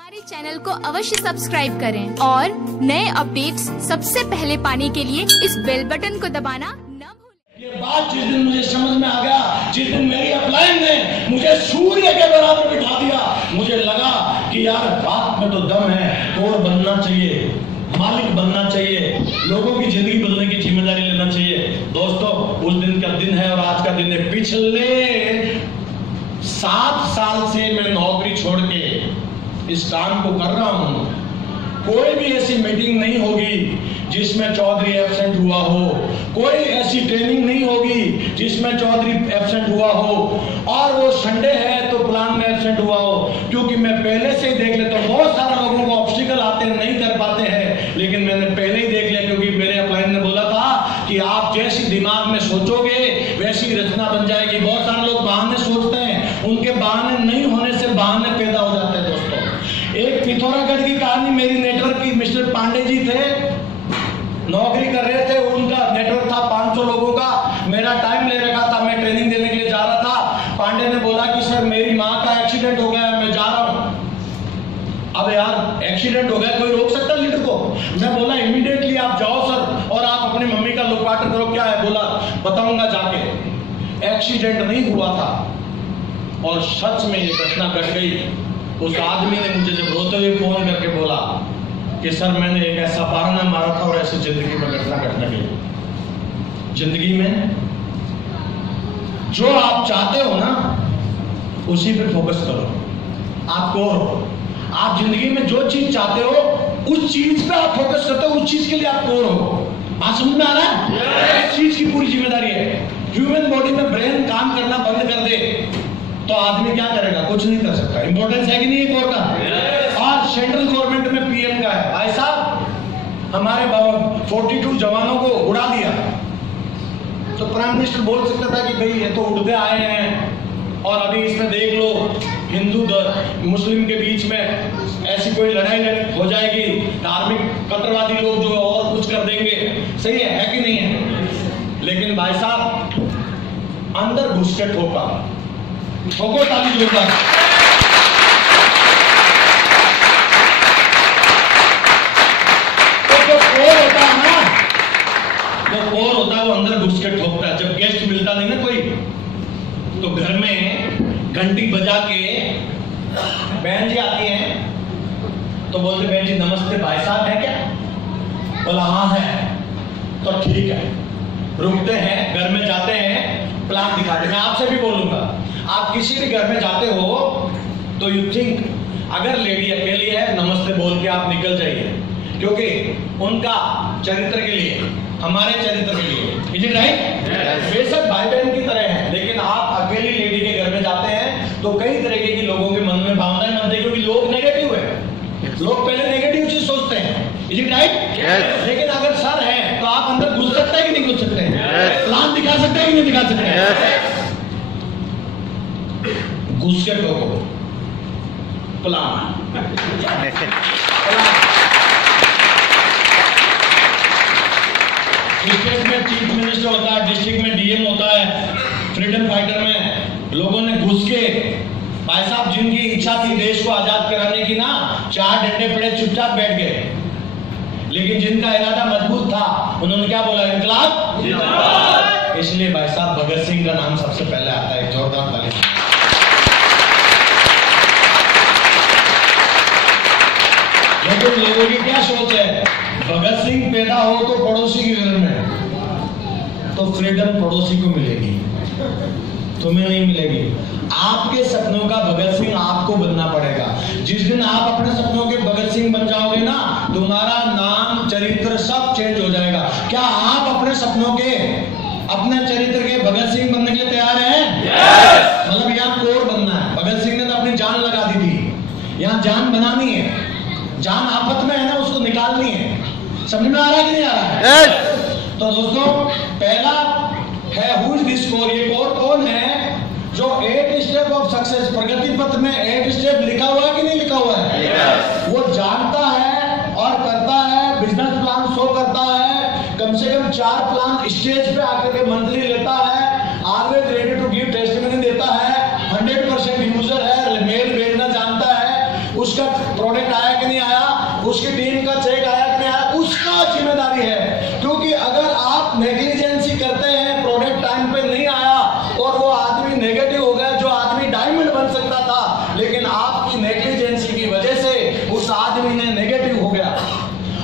हमारे चैनल को अवश्य सब्सक्राइब करें और नए अपडेट्स सबसे पहले पाने के लिए इस बेल बटन को दबाना न भूलें। ये बात जिस दिन मुझे समझ में आ गया, जिस दिन मेरी अपलाइन ने मुझे सूर्य के बराबर बिठा दिया, मुझे लगा कि यार बात में तो दम है, कोर बनना चाहिए, मालिक बनना चाहिए, लोगों की जिंदगी बदलने की जिम्मेदारी लेना चाहिए। दोस्तों, उस दिन का दिन है और आज का दिन है। पिछले 7 साल से मैं नौकरी छोड़ के इस काम को कर रहा हूं। कोई भी ऐसी मीटिंग नहीं होगी जिसमें चौधरी एब्सेंट हुआ हो, कोई ऐसी ट्रेनिंग नहीं होगी जिसमें चौधरी एब्सेंट हुआ हो, और वो संडे है तो प्लान में एब्सेंट हुआ हो, क्योंकि मैं पहले से ही देख लेता हूं। बहुत सारे लोगों को ऑब्स्टिकल आते हैं, नहीं कर पाते हैं, लेकिन मैंने पहले ही देख लिया, क्योंकि मेरे अपलाइन ने बोला था कि आप जैसी दिमाग में सोचोगे वैसी रचना बन जाएगी। बहुत सारे लोग बहाने सोचते हैं, उनके बहाने नहीं होने से बहाने पैदा हो जाते हैं। दोस्तों, एक पिथौरागढ़ की कहानी, मेरी नेटवर्क की मिस्टर पांडे जी थे, नौकरी कर रहे थे, उनका नेटवर्क था 500 लोगों का, मेरा टाइम ले रखा था, मैं ट्रेनिंग देने के लिए जा रहा था। पांडे ने बोला कि सर मेरी माँ का एक्सीडेंट हो गया है, मैं जा रहा हूँ। अब यार एक्सीडेंट हो गया, कोई रोक सकता है लीडर को? मैं बोला इमीडिएटली आप जाओ सर, और आप अपनी मम्मी का लोकार्पण करो। क्या है? बोला बताऊंगा जाके। एक्सीडेंट नहीं हुआ था और सच में ये घटना घट गई। उस आदमी ने मुझे जब रोते हुए फोन करके बोला कि सर मैंने एक ऐसा बहाना मारा था और ऐसी जिंदगी में घटना घटने गई। जिंदगी में जो आप चाहते हो ना, उसी पे फोकस करो। आप कोर हो, आप जिंदगी में जो चीज चाहते हो उस चीज पे आप फोकस करते हो, उस चीज के लिए आप कोर हो। बात समझ में आ रहा है? इस चीज की पूरी जिम्मेदारी है। ह्यूमन बॉडी में ब्रेन काम करना बंद कर दे तो आदमी क्या करेगा? कुछ नहीं कर सकता। इंपॉर्टेंस है कि नहीं कोर का? और सेंट्रल गवर्नमेंट में पीएम का है। भाई साहब, हमारे 42 जवानों को उड़ा दिया, तो प्राइम मिनिस्टर बोल सकता था कि भाई ये तो उड़ते आए हैं और अभी इसमें देख लो हिंदू मुस्लिम के बीच में ऐसी कोई लड़ाई हो जाएगी, धार्मिक कट्टरवादी लोग जो और कुछ कर देंगे। सही है कि नहीं है? लेकिन भाई साहब, अंदर घुस के ठोको ताली जोरदार। तो जो कोर होता है ना, जो कोर होता है वो अंदर घुस के ठोकता है। जब गेस्ट मिलता नहीं ना कोई, तो घर में घंटी बजा के बहन जी आती हैं तो बोलते बहन जी नमस्ते, भाई साहब है क्या? बोला हाँ है। तो ठीक है, रुकते हैं, घर में जाते हैं, प्लान दिखाते। मैं आपसे भी बोलूंगा, आप किसी भी घर में जाते हो तो यू थिंक अगर लेडी अकेली है नमस्ते बोल के आप निकल जाइए, क्योंकि उनका चरित्र के लिए, हमारे चरित्र के लिए। Is it right? बेशक भाई बहन की तरह है, लेकिन आप अकेली लेडी के घर में जाते हैं तो कई तरीके की लोगों के मन में भावनाएं बनती है, क्योंकि लोग नेगेटिव है, लोग पहले नेगेटिव चीज सोचते हैं। Is it right? लेकिन अगर सर है तो आप अंदर घुस सकते हैं कि नहीं घुस सकते हैं? प्लान दिखा सकते हैं कि नहीं दिखा सकते हैं? घुस के ठोको प्लान। स्टेट में चीफ मिनिस्टर होता है, डिस्ट्रिक्ट में डीएम होता है, फ्रीडम फाइटर में लोगों ने घुस के, भाई साहब जिनकी इच्छा थी देश को आजाद कराने की ना, 4 डंडे पड़े चुपचाप बैठ गए, लेकिन जिनका इरादा मजबूत था उन्होंने क्या बोला? इंकलाब जिंदाबाद। इसलिए भाई साहब भगत सिंह का नाम सबसे पहले आता है। जोरदार ताली। लेकिन लोगों की क्या सोच है? भगत सिंह पैदा हो तो पड़ोसी के घर में, तो फ्रीडम पड़ोसी को मिलेगी, तुम्हें नहीं मिलेगी। आपके सपनों का भगत सिंह आपको बनना पड़ेगा। जिस दिन आप अपने सपनों के भगत सिंह बन जाओगे ना, तुम्हारा नाम चरित्र सब चेंज हो जाएगा। क्या आप अपने सपनों के, अपने चरित्र के भगत सिंह बनने के लिए तैयार हैं? yes! मतलब यहाँ कोर बनना है। भगत सिंह ने तो अपनी जान लगा दी थी, यहाँ जान बनानी है। जान आफत में है ना, उसको निकालनी है। समझ में आ रहा है कि नहीं आ रहा है? yes! तो दोस्तों, पहला है हु इज दिस कोर? ये कोर कौन है जो 8 स्टेप ऑफ सक्सेस, प्रगति पथ में 8 स्टेप लिखा हुआ है कि नहीं लिखा हुआ है? yes! वो जानता है और करता है, बिजनेस प्लान शो करता है, कम से कम 4 प्लान स्टेज पे आकर के मंथली लेता है, always ready to give testimony देता है, 100% यूजर है, मेल भेजना जानता है, उसका प्रोडक्ट आया कि नहीं आया, उसकी टीम का चेक आया कि नहीं आया, उसका जिम्मेदारी है। क्योंकि अगर आप नेग्लिजेंसी करते हैं, प्रोडक्ट टाइम पे नहीं आया और वो आदमी नेगेटिव हो गया, जो आदमी डायमंड बन सकता था, लेकिन आपकी नेग्लिजेंसी की वजह से उस आदमी ने नेगेटिव हो गया।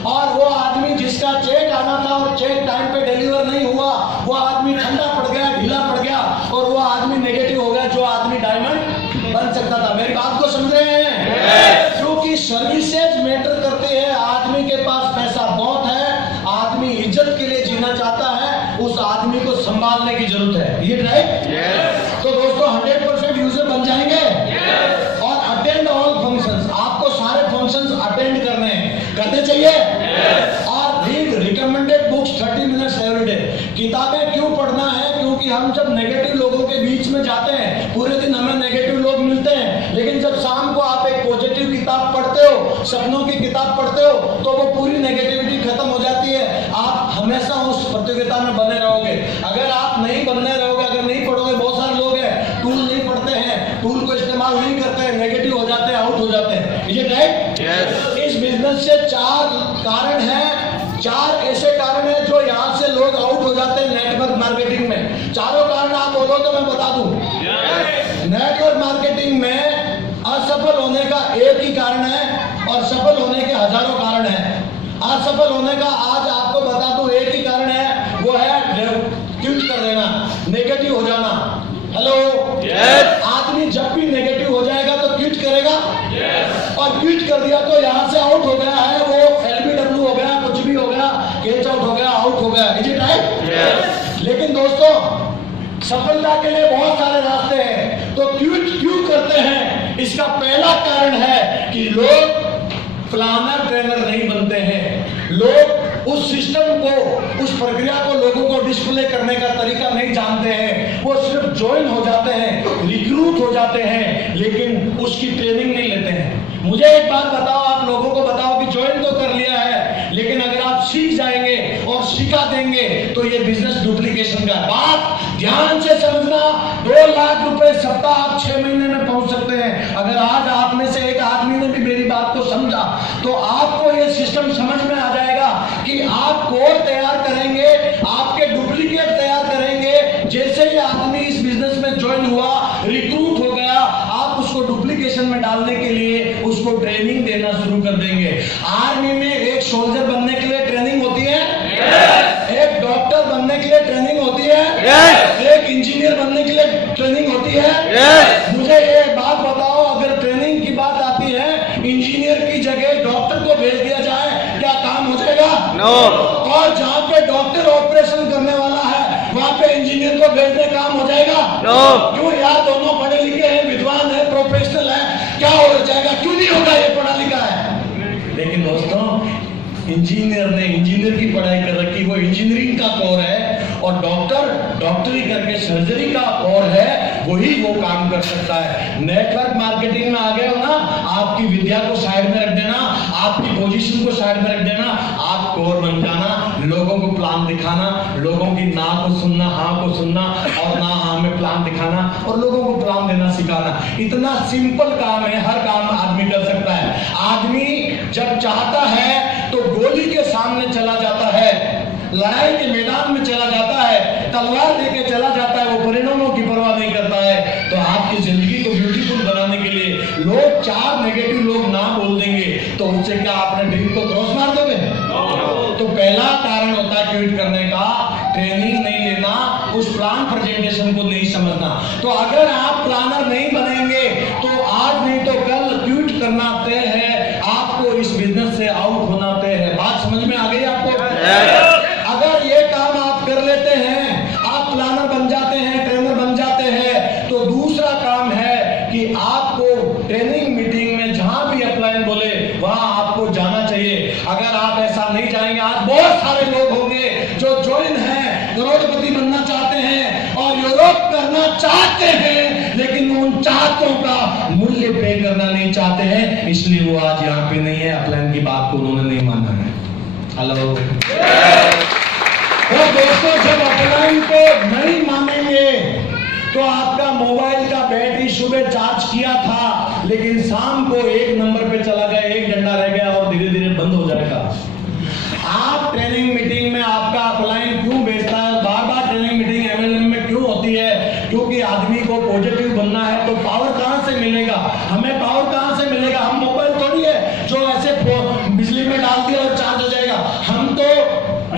और वो आदमी जिसका चेक आना था और चेक टाइम पे डिलीवर नहीं हुआ, वो आदमी ठंडा पड़ गया, ढीला पड़ गया और वो आदमी नेगेटिव हो गया, जो आदमी डायमंड बन सकता था। मेरी बात को समझ रहे हैं? क्योंकि सर्विसेज मैटर करती है। आदमी के पास पैसा बहुत है, आदमी इज्जत के लिए जीना चाहता है, उस आदमी को संभालने की जरूरत है। ये राइट? तो दोस्तों 100% यूजर बन जाएंगे और अटेंड ऑल फंक्शंस, आपको सारे फंक्शंस अटेंड करने चाहिए। और read recommended books 30 minutes every day. किताबें क्यों पढ़ना है? क्योंकि हम जब नेगेटिव लोगों के बीच में जाते हैं, पूरे दिन हमें नेगेटिव लोग मिलते हैं, लेकिन जब शाम को आप एक पॉजिटिव किताब पढ़ते हो, सपनों की किताब पढ़ते हो, तो वो पूरी नेगेटिविटी खत्म हो जाती है। आप हमेशा उस प्रतियोगिता में बने रहोगे। अगर आप नहीं बनने रहोगे, अगर नहीं पढ़ोगे, बहुत सारे लोग हैं टूल नहीं पढ़ते हैं, टूल को इस्तेमाल नहीं करते हैं, नेगेटिव हो जाते हैं, आउट हो जाते हैं। ये राइट? इस बिजनेस से 4 कारण हैं, 4 ऐसे कारण हैं जो यहाँ से लोग आउट हो जाते हैं नेटवर्क मार्केटिंग में। चारों कारण आप बोलो तो मैं बता दूं। नेटवर्क मार्केटिंग में असफल होने का एक ही कारण है और सफल होने के हजारों कारण हैं। असफल होने का आज आपको बता दूं एक ही कारण है, वो है क्विट कर देना, नेगेटिव हो जाना। हेलो? आदमी जब भी नेगेटिव हो जाएगा तो क्विट करेगा, और क्विट कर दिया तो यहाँ से आउट हो गया है, वो LBW हो गया, कुछ भी हो गया, कैच आउट हो गया, आउट हो गया। Is it right? लेकिन दोस्तों सफलता के लिए बहुत सारे रास्ते हैं, तो क्विट क्यों करते हैं? इसका पहला कारण है कि लोग प्लानर ट्रेनर नहीं बनते हैं। लोग उस सिस्टम को, उस प्रक्रिया को लोगों को डिस्प्ले करने का तरीका नहीं जानते हैं। वो सिर्फ ज्वाइन हो जाते हैं, रिक्रूट हो जाते हैं, लेकिन उसकी ट्रेनिंग नहीं लेते हैं। मुझे एक बात बताओ, आप लोगों को बताओ कि ज्वाइन तो कर लिया है, लेकिन अगर आप सीख जाएंगे और सिखा देंगे तो ये बिजनेस डुप्लीकेशन का बात ध्यान से समझना। 2 लाख रुपए सप्ताह आप 6 महीने में पहुंच सकते हैं। अगर आज आप में से एक आदमी ने भी मेरी बात को समझा तो आपको ये सिस्टम समझ में आ जाएगा कि आप कोर तैयार करेंगे, आपके डुप्लीकेट तैयार करेंगे। जैसे ही आदमी इस बिजनेस में ज्वाइन हुआ, रिक्रूट हो गया, आप उसको डुप्लीकेशन में डालने के लिए उसको ट्रेनिंग देना शुरू कर देंगे। आर्मी में एक सोल्जर बनने के लिए ट्रेनिंग होती है, एक डॉक्टर बनने के लिए ट्रेनिंग होती है, एक इंजीनियर बनने के लिए ट्रेनिंग होती है। मुझे ये बात बताओ, अगर ट्रेनिंग की बात आती है, इंजीनियर की जगह डॉक्टर को भेज दिया जाए, क्या काम हो जाएगा? नो। और जहाँ पे डॉक्टर ऑपरेशन करने वाला है, वहाँ पे इंजीनियर को भेजने काम हो जाएगा? नो। क्यों यार? दोनों पढ़े लिखे हैं, विद्वान है, प्रोफेशनल है, क्या हो जाएगा? क्यों नहीं होगा? ये पढ़ा लिखा है। लेकिन दोस्तों इंजीनियर ने इंजीनियर की पढ़ाई कर रखी, वो इंजीनियरिंग का कोर है, और डॉक्टर डॉक्टरी करके सर्जरी का कोर है, वही वो काम कर सकता है। नेटवर्क मार्केटिंग में आ गए हो ना, आपकी विद्या को साइड में रख देना, आपकी पोजीशन को साइड में रख देना, आप कोर बन जाना, लोगों को प्लान दिखाना, लोगों की ना को सुनना, हाँ को सुनना, और ना हाँ में प्लान दिखाना, और लोगों को प्लान देना सिखाना। इतना सिंपल काम है, हर काम आदमी कर सकता है। आदमी जब चाहता है तो गोली के सामने चला जाता है, लड़ाई के मैदान में चला जाता है, तलवार लेके चला जाता है, वो परिणामों की परवाह नहीं करता है। तो आपकी जिंदगी को ब्यूटीफुल बनाने के लिए लोग 4 नेगेटिव लोग ना बोल देंगे तो उससे क्या आपने ड्रीम को क्रॉस मार दोगे? तो पहला कारण होता है क्विट करने का, ट्रेनिंग नहीं लेना, उस प्लान प्रेजेंटेशन को नहीं समझना। तो अगर आप प्लानर नहीं बनेंगे तो आज नहीं तो कल क्विट करना तय है, आपको इस बिजनेस से आउट होना तय है। बात समझ में आ गई आपको? अगर ये काम आप कर लेते हैं, आप प्लानर बन जाते हैं, ट्रेनर बन जाते हैं, तो दूसरा काम है कि आपको ट्रेनिंग मीटिंग में जहां भी अपलाइन बोले वहां आपको जाना चाहिए। अगर आप ऐसा नहीं जाएंगे, आज बहुत सारे लोग होंगे जो ज्वाइन हैं, करोड़पति बनना चाहते हैं और यूरोप करना चाहते हैं, लेकिन उन चाहतों का मूल्य पे करना नहीं चाहते हैं, इसलिए वो आज यहाँ पे नहीं है। अपलाइन की बात को उन्होंने नहीं माना है। हेलो तो दोस्तों, जब अपलाइन को नहीं मानेंगे तो आपका मोबाइल का बैटरी सुबह चार्ज किया था, लेकिन शाम को 1 नंबर पे चला गया, 1 डंडा रह गया और धीरे धीरे बंद हो जाएगा। आप ट्रेनिंग मीटिंग में आपका अपलाइन क्यों भेजता है, बार बार ट्रेनिंग मीटिंग एमएलएम में क्यों होती है? क्योंकि आदमी को पॉजिटिव बनना है। तो पावर कहां से मिलेगा? हमें पावर कहां से मिलेगा? हम मोबाइल थोड़ी है जो ऐसे बिजली में डाल दिया और चार्ज हो जाएगा। हम तो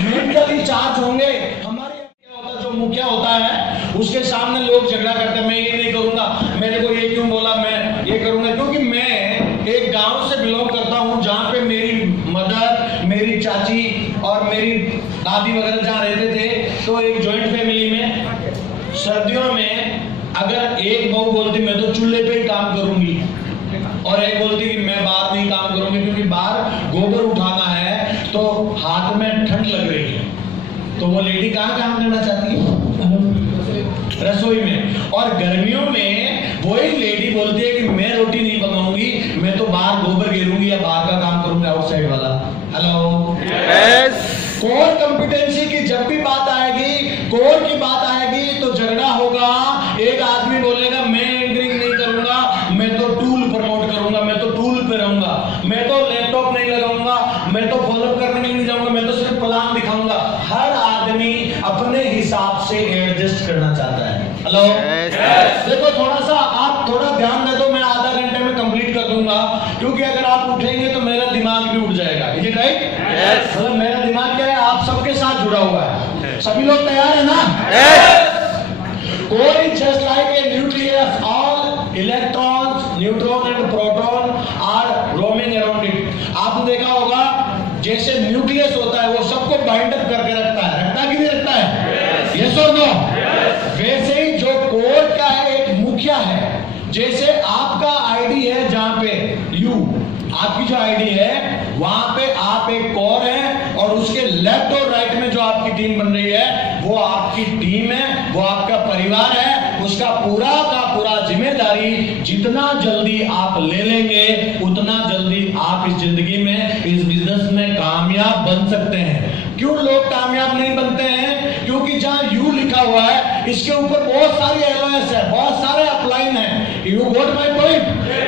मेंटली चार्ज होंगे। हमारे क्या होता है, जो मुखिया होता है उसके सामने लोग झगड़ा करते हैं, मैं ये नहीं करूंगा, मेरे को ये क्यों बोला, मैं ये करूंगा। क्योंकि मैं एक गांव से बिलोंग करता हूं जहां पे मेरी मदर, मेरी चाची और मेरी दादी वगैरह जहां रहते थे, तो एक जॉइंट फैमिली में सर्दियों में अगर एक बहू बोलती मैं तो चूल्हे पे ही काम करूंगी और एक बोलती कि मैं बाहर नहीं काम करूंगी क्योंकि बाहर गोबर उठाना है तो हाथ में ठंड लग रही है, तो वो लेडी कहाँ काम करना चाहती है? रसोई में। और गर्मियों में वही लेडी बोलती है कि मैं रोटी नहीं पकाऊंगी, मैं तो बाहर गोबर घेरूंगी या बाहर का काम करूंगी, आउटसाइड वाला। हेलो, कोर कॉम्पिटेंसी की जब भी बात आएगी, कोर की बात आएगी तो झगड़ा होगा। एक आदमी बोलेगा मैं एंकरिंग नहीं करूंगा, मैं तो टूल प्रमोट करूंगा, मैं तो टूल पे रहूंगा, मैं तो लैपटॉप नहीं लगाऊंगा, मैं तो फॉलोअप करने के लिए नहीं जाऊंगा, मैं तो सिर्फ प्लान दिखाऊंगा। हर आदमी अपने हिसाब से एडजस्ट करना चाहता है। हेलो, देखो थोड़ा सा आप थोड़ा ध्यान दे दो, मैं आधा घंटे में कंप्लीट कर दूंगा, क्योंकि अगर आप उठेंगे तो मेरा दिमाग भी उठ जाएगा। Is it right? मतलब मेरा दिमाग क्या है, आप सबके साथ जुड़ा हुआ है। सभी लोग तैयार है ना? Core is just like a nucleus, all electrons, neutron and proton are roaming around it. आपने देखा होगा जैसे न्यूक्लियस होता है वो सबको बाइंड अप करके रखता है कि नहीं रखता है? यस और नो? वैसे ही जो कोर का है एक मुखिया है। जैसे आपका आईडी है जहां पे यू, आपकी जो आईडी है वहां पे आप एक कोर है और उसके लेफ्ट और राइट में जो आपकी टीम बन रही है वो आपकी टीम है, वो आपका परिवार है। उसका पूरा का पूरा जिम्मेदारी जितना जल्दी आप ले लेंगे उतना जल्दी आप इस जिंदगी में, इस बिजनेस में कामयाब बन सकते हैं। क्यों लोग कामयाब नहीं बनते हैं? क्योंकि जहां यू लिखा हुआ है इसके ऊपर बहुत सारी एलओएस है, बहुत सारे अपलाइन है। You got my point?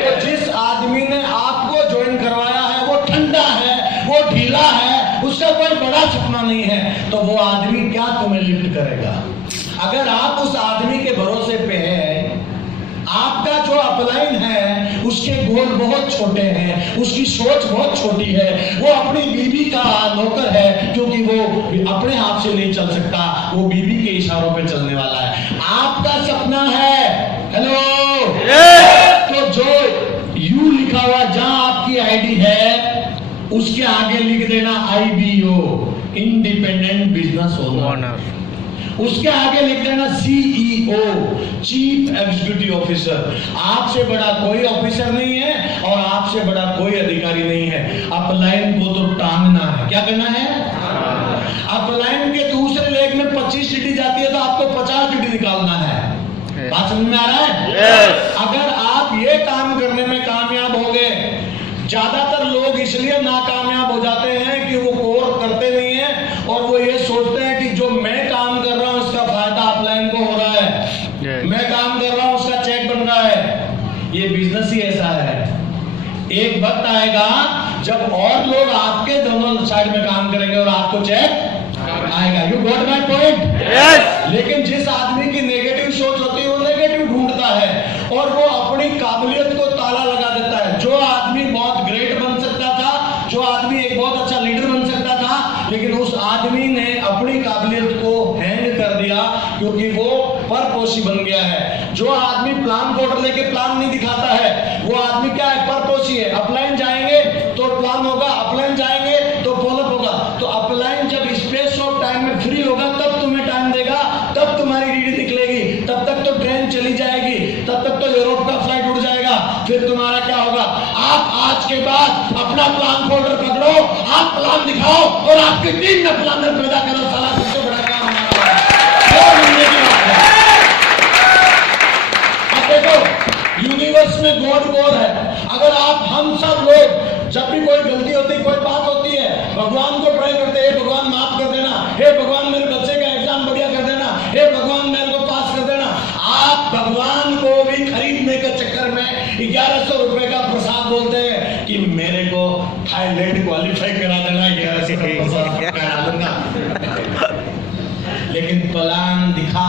तो जिस आदमी ने आपको ज्वाइन करवाया है वो ठंडा है, वो ढीला है, उसका कोई बड़ा सपना नहीं है, तो वो आदमी क्या तुम्हें लिफ्ट करेगा? अगर आप उस आदमी के भरोसे पे है, आपका जो अपलाइन है उसके गोल बहुत छोटे हैं, उसकी सोच बहुत छोटी है, वो अपनी बीवी का नौकर है क्योंकि वो अपने आप से नहीं चल सकता, वो बीवी के इशारों पे चलने वाला है। आपका सपना है, हेलो, तो जो यू लिखा हुआ जहां आपकी आईडी है उसके आगे लिख देना IBO, इंडिपेंडेंट बिजनेस ओनर। उसके आगे लिख देना CEO, चीफ एग्जीक्यूटिव ऑफिसर। आपसे बड़ा कोई ऑफिसर नहीं है और आपसे बड़ा कोई अधिकारी नहीं है। अपलाइन को तो टांगना है। क्या करना है? अपलाइन के दूसरे लेग में 25 सीटी जाती है तो आपको 50 सीटी निकालना है। बात समझ में आ रहा है? अगर आप ये काम करने में कामयाब हो गए, ज्यादातर लोग इसलिए नाकामयाब हो जाते हैं कि वो कोर करते नहीं है और वो ये सोचते हैं कि जो मैं काम कर रहा हूं उसका फायदा अपलाइन को हो रहा है, मैं काम कर रहा हूं उसका चेक बन रहा है। ये बिजनेस ही ऐसा है। एक वक्त आएगा जब और लोग आपके दोनों साइड में काम करेंगे और आपको चेक आएगा। You got my point? लेकिन जिस आदमी की नेगेटिव सोच होती है वो नेगेटिव ढूंढता है और वो अपनी काबिलियत को ताला लगा देता है। जो आदमी बहुत ग्रेट बन सकता था, जो आदमी एक बहुत अच्छा लीडर बन सकता था, लेकिन उस आदमी ने अपनी काबिलियत को हैंग कर दिया क्योंकि वो परपोशी बन गया है। जो आदमी प्लान कोड लेके प्लान नहीं दिखाता है वो आदमी क्या है? परपोशी है। अपलाइन जाएंगे तो प्लान होगा, अपलाइन जाएंगे तो फॉलोअप होगा। तो अपलाइन जब स्पेस ऑफ टाइम में फ्री होगा तब तुम्हें टाइम देगा, तब तुम्हारी डीडी निकलेगी, तब तक तो ट्रेन चली जाएगी, तब तक तो यूरोप का फ्लाइट उड़ जाएगा। फिर तुम्हारा क्या होगा? आप आज के बाद अपना प्लान फोल्डर पकड़ो, आप प्लान दिखाओ और आपकी टीम में प्लानर पैदा करो। साला सबसे बड़ा काम हमारा है। अब देखो यूनिवर्स में गॉड वॉर है। अगर आप हम सब लोग जब भी कोई गलती होती है, कोई बात होती है, भगवान को प्रे करते हैं, भगवान माफ कर देना, हे भगवान मेरे बच्चे का एग्जाम बढ़िया कर देना, हे भगवान मेरे को पास कर देना। आप बोलते हैं कि मेरे को थाईलैंड क्वालिफाई करा देना, 11 से 15 करा दूंगा। लेकिन प्लान दिखा,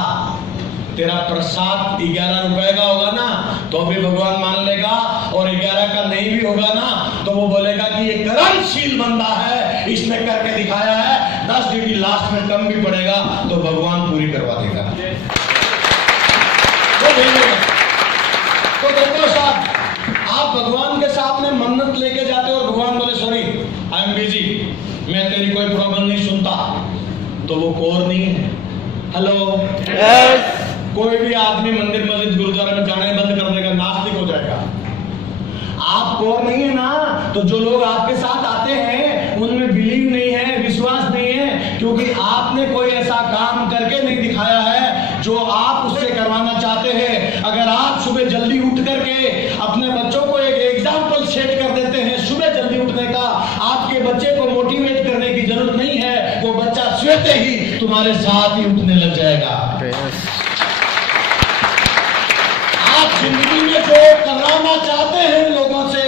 तेरा प्रसाद 11 रुपए का होगा ना तो भी भगवान मान लेगा, और 11 का नहीं भी होगा ना तो वो बोलेगा कि ये कर्मशील बंदा है, इसने करके दिखाया है। 10 ड्यूटी लास्ट में कम भी पड़ेगा तो भगवान पूरी करवा देगा। तो देखो साहब, आप भगवान के सामने मन्नत लेके जाते हो और भगवान बोले सॉरी आई एम बिजी, मैं तेरी कोई प्रॉब्लम नहीं सुनता, तो वो कोर नहीं है। Hello yes. कोई भी आदमी मंदिर मस्जिद गुरुद्वारा में जाने बंद कर देगा, नास्तिक हो जाएगा। आप कोर नहीं है ना, तो जो लोग आपके साथ आते हैं उनमें बिलीव नहीं है, विश्वास नहीं है, क्योंकि आपने कोई ऐसा काम करके नहीं दिखाया है जो आप उससे करवाना चाहते हैं। अगर आप सुबह जल्दी उठ करके अपने बच्चों को एक एग्जाम्पल सेट कर देते हैं सुबह जल्दी उठने का, आपके बच्चे को मोटिवेट करने की जरूरत नहीं है, वो बच्चा सोते ही तुम्हारे साथ ही उठने लग जाएगा। आप जिंदगी में जो कराना चाहते हैं लोगों से,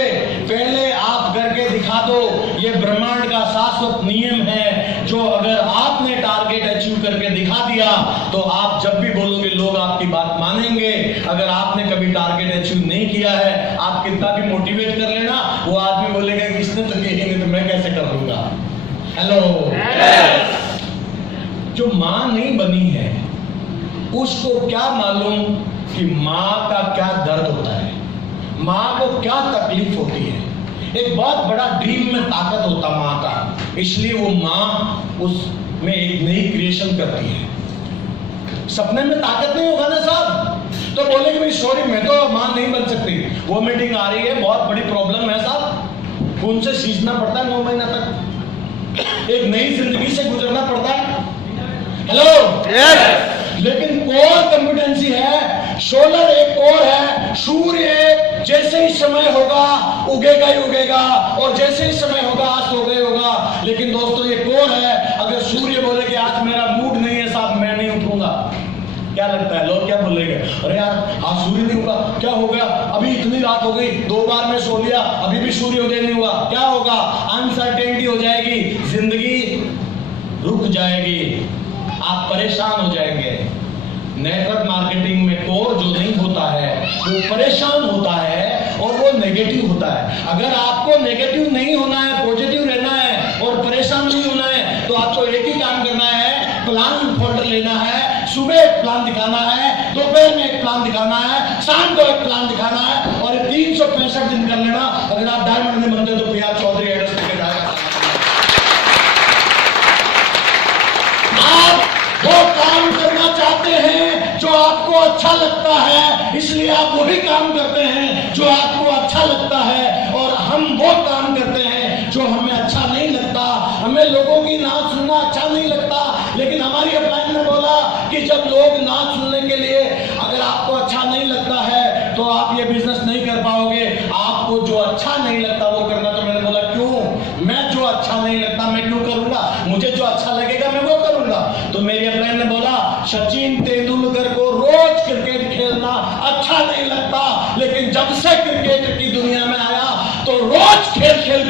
पहले आप करके दिखा दो। ये ब्रह्मांड का शाश्वत नियम है, जो अगर आपने टारगेट अचीव करके दिखा दिया तो आप जब भी बोलोगे लोग आपकी बात मानेंगे। अगर आपने कभी टारगेट अचीव नहीं किया है, आप कितना भी मोटिवेट कर लेना, वो आदमी बोलेगा कि इसने तो किया नहीं तो मैं कैसे कर दूंगा। हेलो जो मां नहीं बनी है उसको क्या मालूम कि मां का क्या दर्द होता है, मां को क्या तकलीफ होती है। एक बहुत बड़ा ड्रीम में ताकत होता मां का, इसलिए वो मां उसमें एक नई क्रिएशन करती है। सपने में ताकत नहीं होगा ना साहब, तो बोलेंगे भाई सॉरी मैं तो मां नहीं बन सकती, वो मीटिंग आ रही है, बहुत बड़ी प्रॉब्लम है साहब, खून से सींचना पड़ता है 9 महीना तक, एक नई जिंदगी से गुजरना पड़ता है। Hello yes. लेकिन कोर कॉम्पिटेंसी है, सोलर एक कोर है, सूर्य जैसे ही समय होगा उगेगा ही उगेगा, और जैसे ही समय होगा अस्त हो गए होगा। लेकिन दोस्तों ये कोर है, अगर सूर्य बोले कि आज मेरा मूड नहीं है साहब मैं नहीं उठूंगा, क्या लगता है लोग क्या बोलेंगे, अरे यार आज सूर्य नहीं हुआ, क्या हो गया, अभी इतनी रात हो गई, 2 बार मैं सो लिया, अभी भी सूर्योदय नहीं हुआ, क्या होगा, अनसर्टेनिटी हो जाएगी, जिंदगी रुक जाएगी, आप परेशान हो जाएंगे। नेटवर्क मार्केटिंग में कोर जो नहीं होता है वो परेशान होता है और वो नेगेटिव होता है। अगर आपको नेगेटिव नहीं होना है, पॉजिटिव रहना है और परेशान नहीं होना है, तो आपको एक ही काम करना है, प्लान फोल्डर लेना है, सुबह एक प्लान दिखाना है, दोपहर में एक प्लान दिखाना है, शाम को एक प्लान दिखाना है, और 365 दिन कर लेना। अगर आप डायमंड में बनते तो प्रिया चौधरी एड्रेस लेके जाएगा। आप वो काम करना चाहते हैं जो आपको अच्छा लगता है, इसलिए आप वही काम करते हैं जो आपको अच्छा लगता है, और हम वो काम करते हैं जो हमें अच्छा नहीं लगता। हमें लोगों की ना सुनना अच्छा नहीं लगता, लेकिन हमारी अपलाइन ने बोला कि जब लोग ना सुनने के लिए, अगर आपको अच्छा नहीं लगता है तो आप ये बिजनेस नहीं कर पाओगे। आपको जो अच्छा नहीं लगता वो करना। तो मैंने बोला क्यों, मैं जो अच्छा नहीं लगता मैं क्यों करूंगा, मुझे जो अच्छा लगेगा मैं वो करूंगा। तो मेरी अपलाइन ने बोला सचिन तेंदुलकर को रोज क्रिकेट खेलना अच्छा नहीं लगता, लेकिन जब से क्रिकेट की दुनिया में आया तो रोज खेल खेल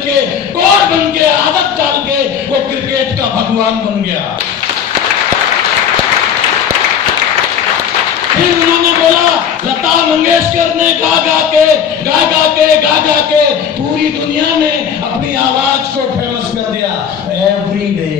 के कोर बन के, आदत डाल के वो क्रिकेट का भगवान बन गया। फिर उन्होंने बोला लता मंगेशकर ने गा के पूरी दुनिया में अपनी आवाज को फेमस कर दिया। एवरी डे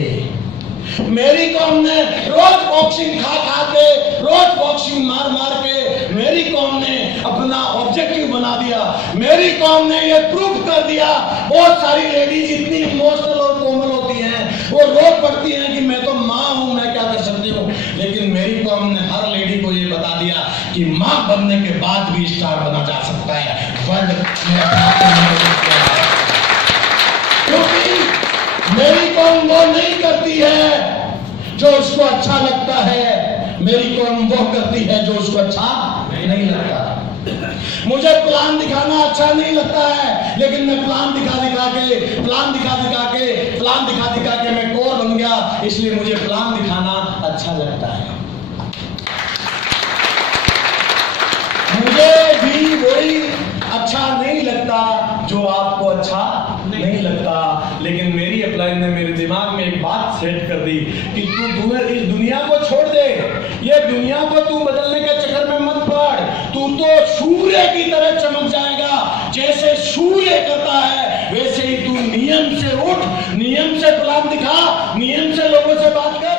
मेरी कौम ने रोज बॉक्सिंग खा के, रोज बॉक्सिंग मार के मेरी कौम ने अपना ऑब्जेक्टिव बना दिया। मेरी कौम ने ये प्रूव कर दिया। बहुत सारी लेडीज इतनी इमोशनल और कोमल होती हैं, वो रो पड़ती हैं कि मैं तो माँ हूं, मैं क्या कर सकती हूँ। लेकिन मेरी कौम ने हर लेडी को ये बता दिया कि माँ बनने के बाद भी स्टार बना जा सकता है। वर्ल्ड क्योंकि मेरी कौम वो नहीं करती है जो उसको अच्छा लगता है, मेरी कौम वो करती है जो उसको अच्छा नहीं लगता। मुझे प्लान दिखाना अच्छा नहीं लगता है, लेकिन मैं प्लान दिखा दिखा के मैं कोर बन गया, इसलिए मुझे प्लान दिखाना अच्छा लगता है। मुझे भी वही अच्छा नहीं लगता जो आपको अच्छा नहीं लगता, लेकिन मेरी अपलाइन ने मेरे दिमाग में एक बात सेट कर दी कि तू इस दुनिया को छोड़ दे, ये दुनिया को तू बदलने के चक्कर में मत पड़, तू तो सूर्य की तरह चमक जाएगा। जैसे सूर्य करता है वैसे ही तू नियम से उठ, नियम से प्लान दिखा, नियम से लोगों से बात कर।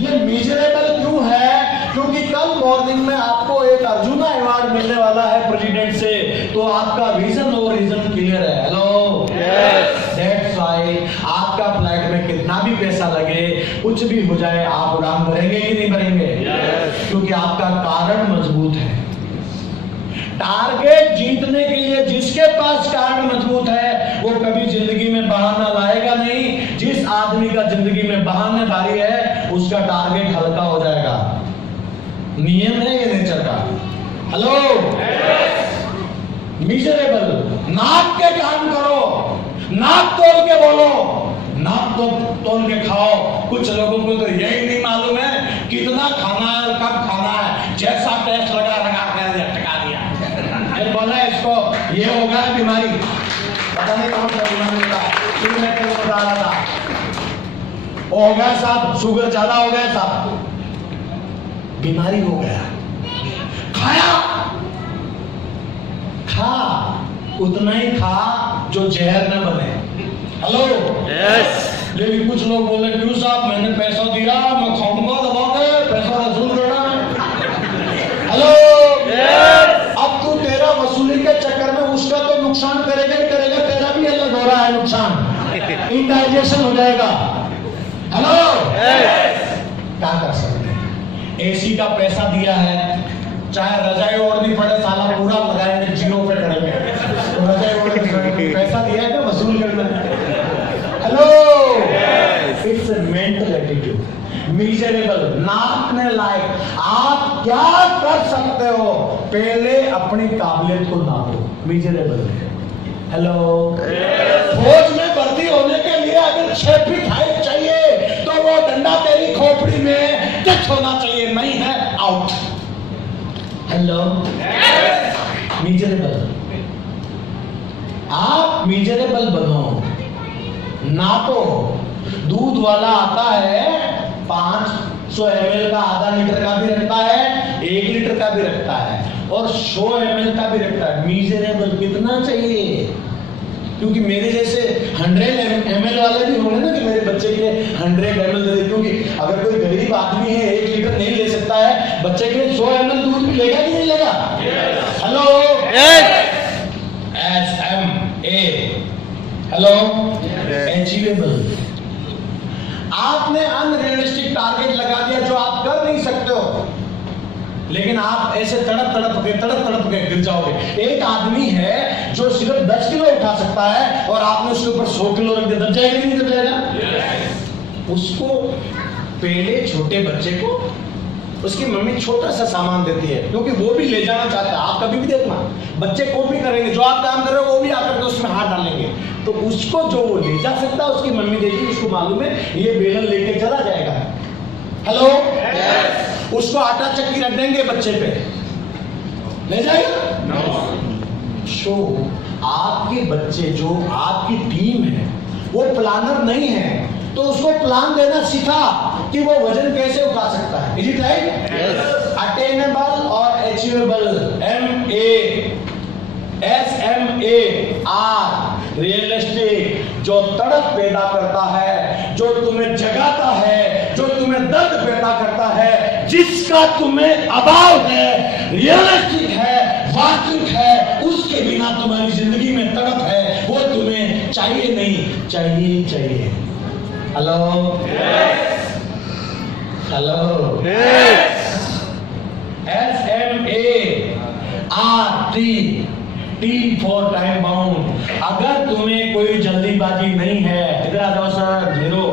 ये मिजरेबल क्यों है? क्योंकि कल मॉर्निंग में आपको एक अर्जुना अवार्ड मिलने वाला है प्रेसिडेंट से, तो आपका विजन और रीजन क्लियर है। हेलो, दैट्स व्हाई आपका फ्लाइट में कितना भी पैसा लगे, कुछ भी हो जाए, आप उड़ान भरेंगे कि नहीं भरेंगे? क्योंकि आपका कारण मजबूत है। टारगेट जीतने के लिए जिसके पास कारण मजबूत है वो कभी जिंदगी में बहाना लाएगा नहीं। जिस आदमी का जिंदगी में बहानेबाजी है उसका टारगेट हल्का हो जाएगा। नियम है ये नेचर का। हेलो, मिजरेबल नाक के काम करो, नाक तोल के बोलो, नाक तो तोल के खाओ। कुछ लोगों को तो यही नहीं मालूम है कितना खाना है और कब खाना है, जैसा टेस्ट लगा कर टका दिया। बोला इसको ये होगा बीमारी, पता नहीं कौन सा बीमारी होगा, फिर मैं तेरे को बता रहा था वो हो गया साहब, शुगर ज्यादा हो गया साहब, बीमारी हो गया। खाया, खा उतना ही खा जो जहर न बने। हेलो, लेकिन कुछ लोग बोले क्यों साहब, मैंने पैसा दिया, मैं खाऊंगा दबा के, पैसा वसूल करना है। हेलो, अब तू तेरा वसूली के चक्कर में उसका तो नुकसान करेगा ही करेगा, तेरा भी अलग हो रहा है नुकसान, इंडाइजेशन हो जाएगा। हेलो, क्या कर सकते हैं? एसी का पैसा दिया है, चाहे रजाई ओढ़नी पड़े, साला पूरा लगाएंगे, जियो पे करेंगे, तो रजाई ओढ़नी पैसा दिया है तो वसूल करना है। Hello, it's a mental attitude. Miserable, not like. आप क्या कर सकते हो, पहले अपनी काबिलियत को नापो। मिजरेबल। हेलो, फौज में भर्ती होने के लिए अगर 6 फीट हाइट चाहिए तो वो डंडा तेरी खोपड़ी में टच होना चाहिए, नहीं है आउट। Hello, miserable. आप मिजरेबल बनो, नापो। दूध वाला आता है 500 ml का, आधा लीटर का भी रखता है, 1 लीटर का भी रखता है और 100 ml का भी रखता है। मिजरेबल कितना चाहिए? क्योंकि मेरे जैसे 100 ml वाले भी होंगे ना कि मेरे बच्चे के लिए 100 ml दे दे, क्योंकि अगर कोई गरीब आदमी है 1 लीटर नहीं ले सकता है, बच्चे के लिए 100 ml दूध भी लेगा कि नहीं लेगा? Hello, SMA, hello, achievable. आपने अनरियलिस्टिक टारगेट लगा दिया जो आप कर नहीं सकते हो, लेकिन आप ऐसे तड़प तड़प के गिर जाओगे। एक आदमी है जो सिर्फ 10 किलो उठा सकता है और आपने उसके ऊपर 100 किलो रख दिया, दब जाएगा नहीं दब जाएगा? उसको पहले छोटे बच्चे को उसकी मम्मी छोटा सा सामान देती है क्योंकि वो भी ले जाना चाहता है। आप कभी भी देखना, बच्चे कॉपी करेंगे, जो आप काम कर रहे हो वो भी आकर के उसमें हाथ डालेंगे, तो उसको जो वो ले जा सकता है उसकी मम्मी देगी, उसको मालूम है ये बेलन लेके चला जाएगा। हेलो, उसको आटा चक्की रख देंगे बच्चे पे, ले जाएगा? शो आपके बच्चे जो आपकी टीम है वो प्लानर नहीं है, तो उसको प्लान देना सीखा कि वो वजन कैसे उठा सकता है। Is it right? अटेनेबल और अचीवेबल, SMAR, रियलिस्टिक, जो तड़प पैदा करता है, जो तुम्हें जगाता है, जो तुम्हें दर्द पैदा करता है, जिसका तुम्हें अभाव है, रियलिस्टिक है, वास्तविक है, उसके बिना तुम्हारी जिंदगी में तड़प है, वो तुम्हें चाहिए नहीं, चाहिए चाहिए। Hello, hello, SMART, T for time bound. अगर तुम्हें कोई जल्दीबाजी नहीं है, इधर आ जाओ सर, जीरो,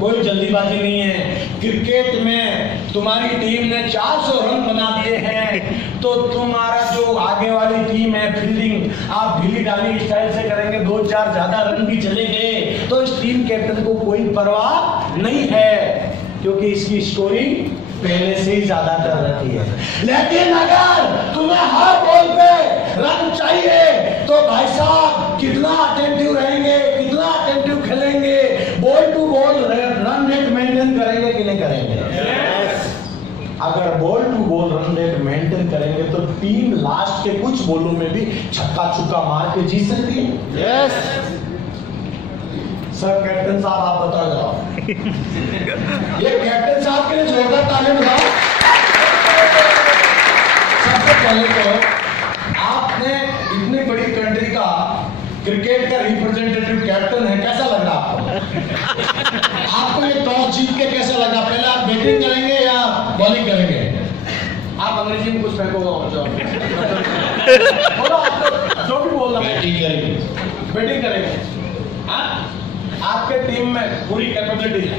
कोई जल्दीबाजी नहीं है। क्रिकेट में तुम्हारी टीम ने 400 रन बना दिए हैं, तो तुम्हारा जो आगे वाली टीम है फील्डिंग, आप ढीली ढाली स्टाइल से करेंगे, 2-4 ज्यादा रन भी चले गए तो इस टीम कैप्टन को कोई परवाह नहीं है, क्योंकि इसकी स्कोरिंग पहले से ही ज्यादा कर रखी है। लेकिन अगर तुम्हें हर बॉल पे रन चाहिए तो भाई साहब कितना अटेंटिव रहेंगे, कितना अटेंटिव खेलेंगे, ball to ball run rate maintain करेंगे कि नहीं करेंगे? अगर ball to ball run rate maintain करेंगे तो टीम लास्ट के कुछ बॉलों में भी छक्का छुक्का मार के जीत सकती है। यस सर, कैप्टन साहब आप बता जाओ। ये कैप्टन साहब के लिए जोरदार ताली बजाओ। सबसे पहले तो आपने इतनी बड़ी कंट्री का क्रिकेट का रिप्रेजेंटेटिव कैप्टन है, कैसा लग रहा आपको? आपको ये टॉस जीत के कैसा लगा? पहले आप बैटिंग करेंगे या बॉलिंग करेंगे? आप अंग्रेजी में कुछ फेंकोगा जो भी बोलना। बैटिंग करेंगे। बैटिंग करेंगे। आपके टीम में पूरी कैपेबिलिटी है।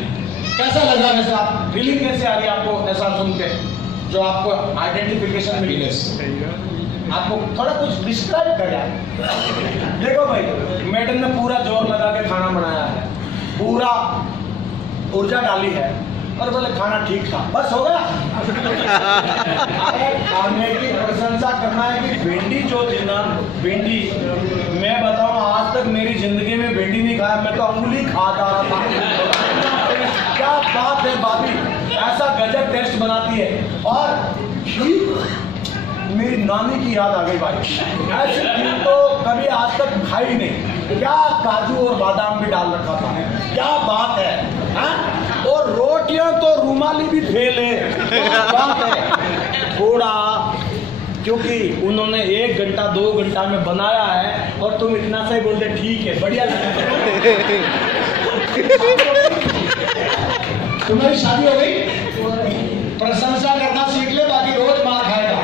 कैसा लग रहा है? वैसे आप फीलिंग कैसे आ रही है आपको ऐसा सुन के, जो आपको आइडेंटिफिकेशन मिली है? आपको थोड़ा कुछ डिस्क्राइब कर यार। देखो भाई, मैडम ने पूरा जोर लगा के खाना बनाया है, पूरा ऊर्जा डाली है और बोले खाना ठीक था, बस हो गया। खाने की प्रशंसा करना है कि भिंडी जो जिना भिंडी, मैं बताऊं आज तक मेरी जिंदगी में भिंडी नहीं खाया, मैं तो अंगुली खा जा रहा था। क्या बात है भाभी, ऐसा गजब टेस्ट बनाती है। और मेरी नानी की याद आ गई भाई, ऐसी खीर तो कभी आज तक खाई नहीं। क्या काजू और बादाम भी डाल रखा था, क्या बात है, हा? और रोटियां तो रुमाली भी फेल है। बात है थोड़ा, क्योंकि उन्होंने 1 घंटा 2 घंटा में बनाया है और तुम इतना सा ही बोलते ठीक है, बढ़िया। तुम्हारी शादी हो गई, प्रशंसा करना सीख ले, बाकी रोज मार खाएगा।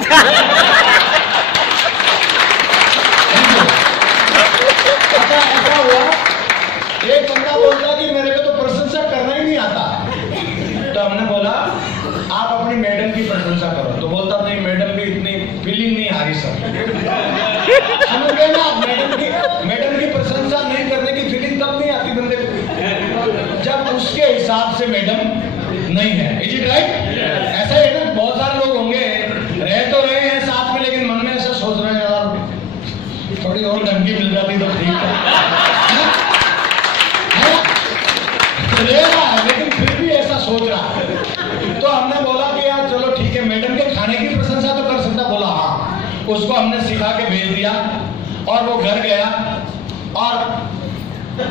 ऐसा हुआ, एक बंदा बोलता कि मेरे को तो प्रशंसा करना ही नहीं आता। तो हमने बोला आप अपनी मैडम की प्रशंसा करो। तो बोलता नहीं, मैडम की इतनी फीलिंग नहीं आ रही सर। हमने कहा आप मैडम की प्रशंसा नहीं करने की फीलिंग तब नहीं आती बंदे को, जब उसके हिसाब से मैडम नहीं है। Is it right? ऐसा है ना, बहुत सारे लोग होंगे रह तो रहे हैं साथ में, लेकिन मन में ऐसा सोच रहे हैं यार थोड़ी और धमकी मिल जाती तो ठीक है, लेकिन फिर भी ऐसा सोच रहा है। तो हमने बोला कि यार चलो ठीक है, मैडम के खाने की प्रशंसा तो कर सकता। बोला हाँ। उसको हमने सिखा के भेज दिया और वो घर गया और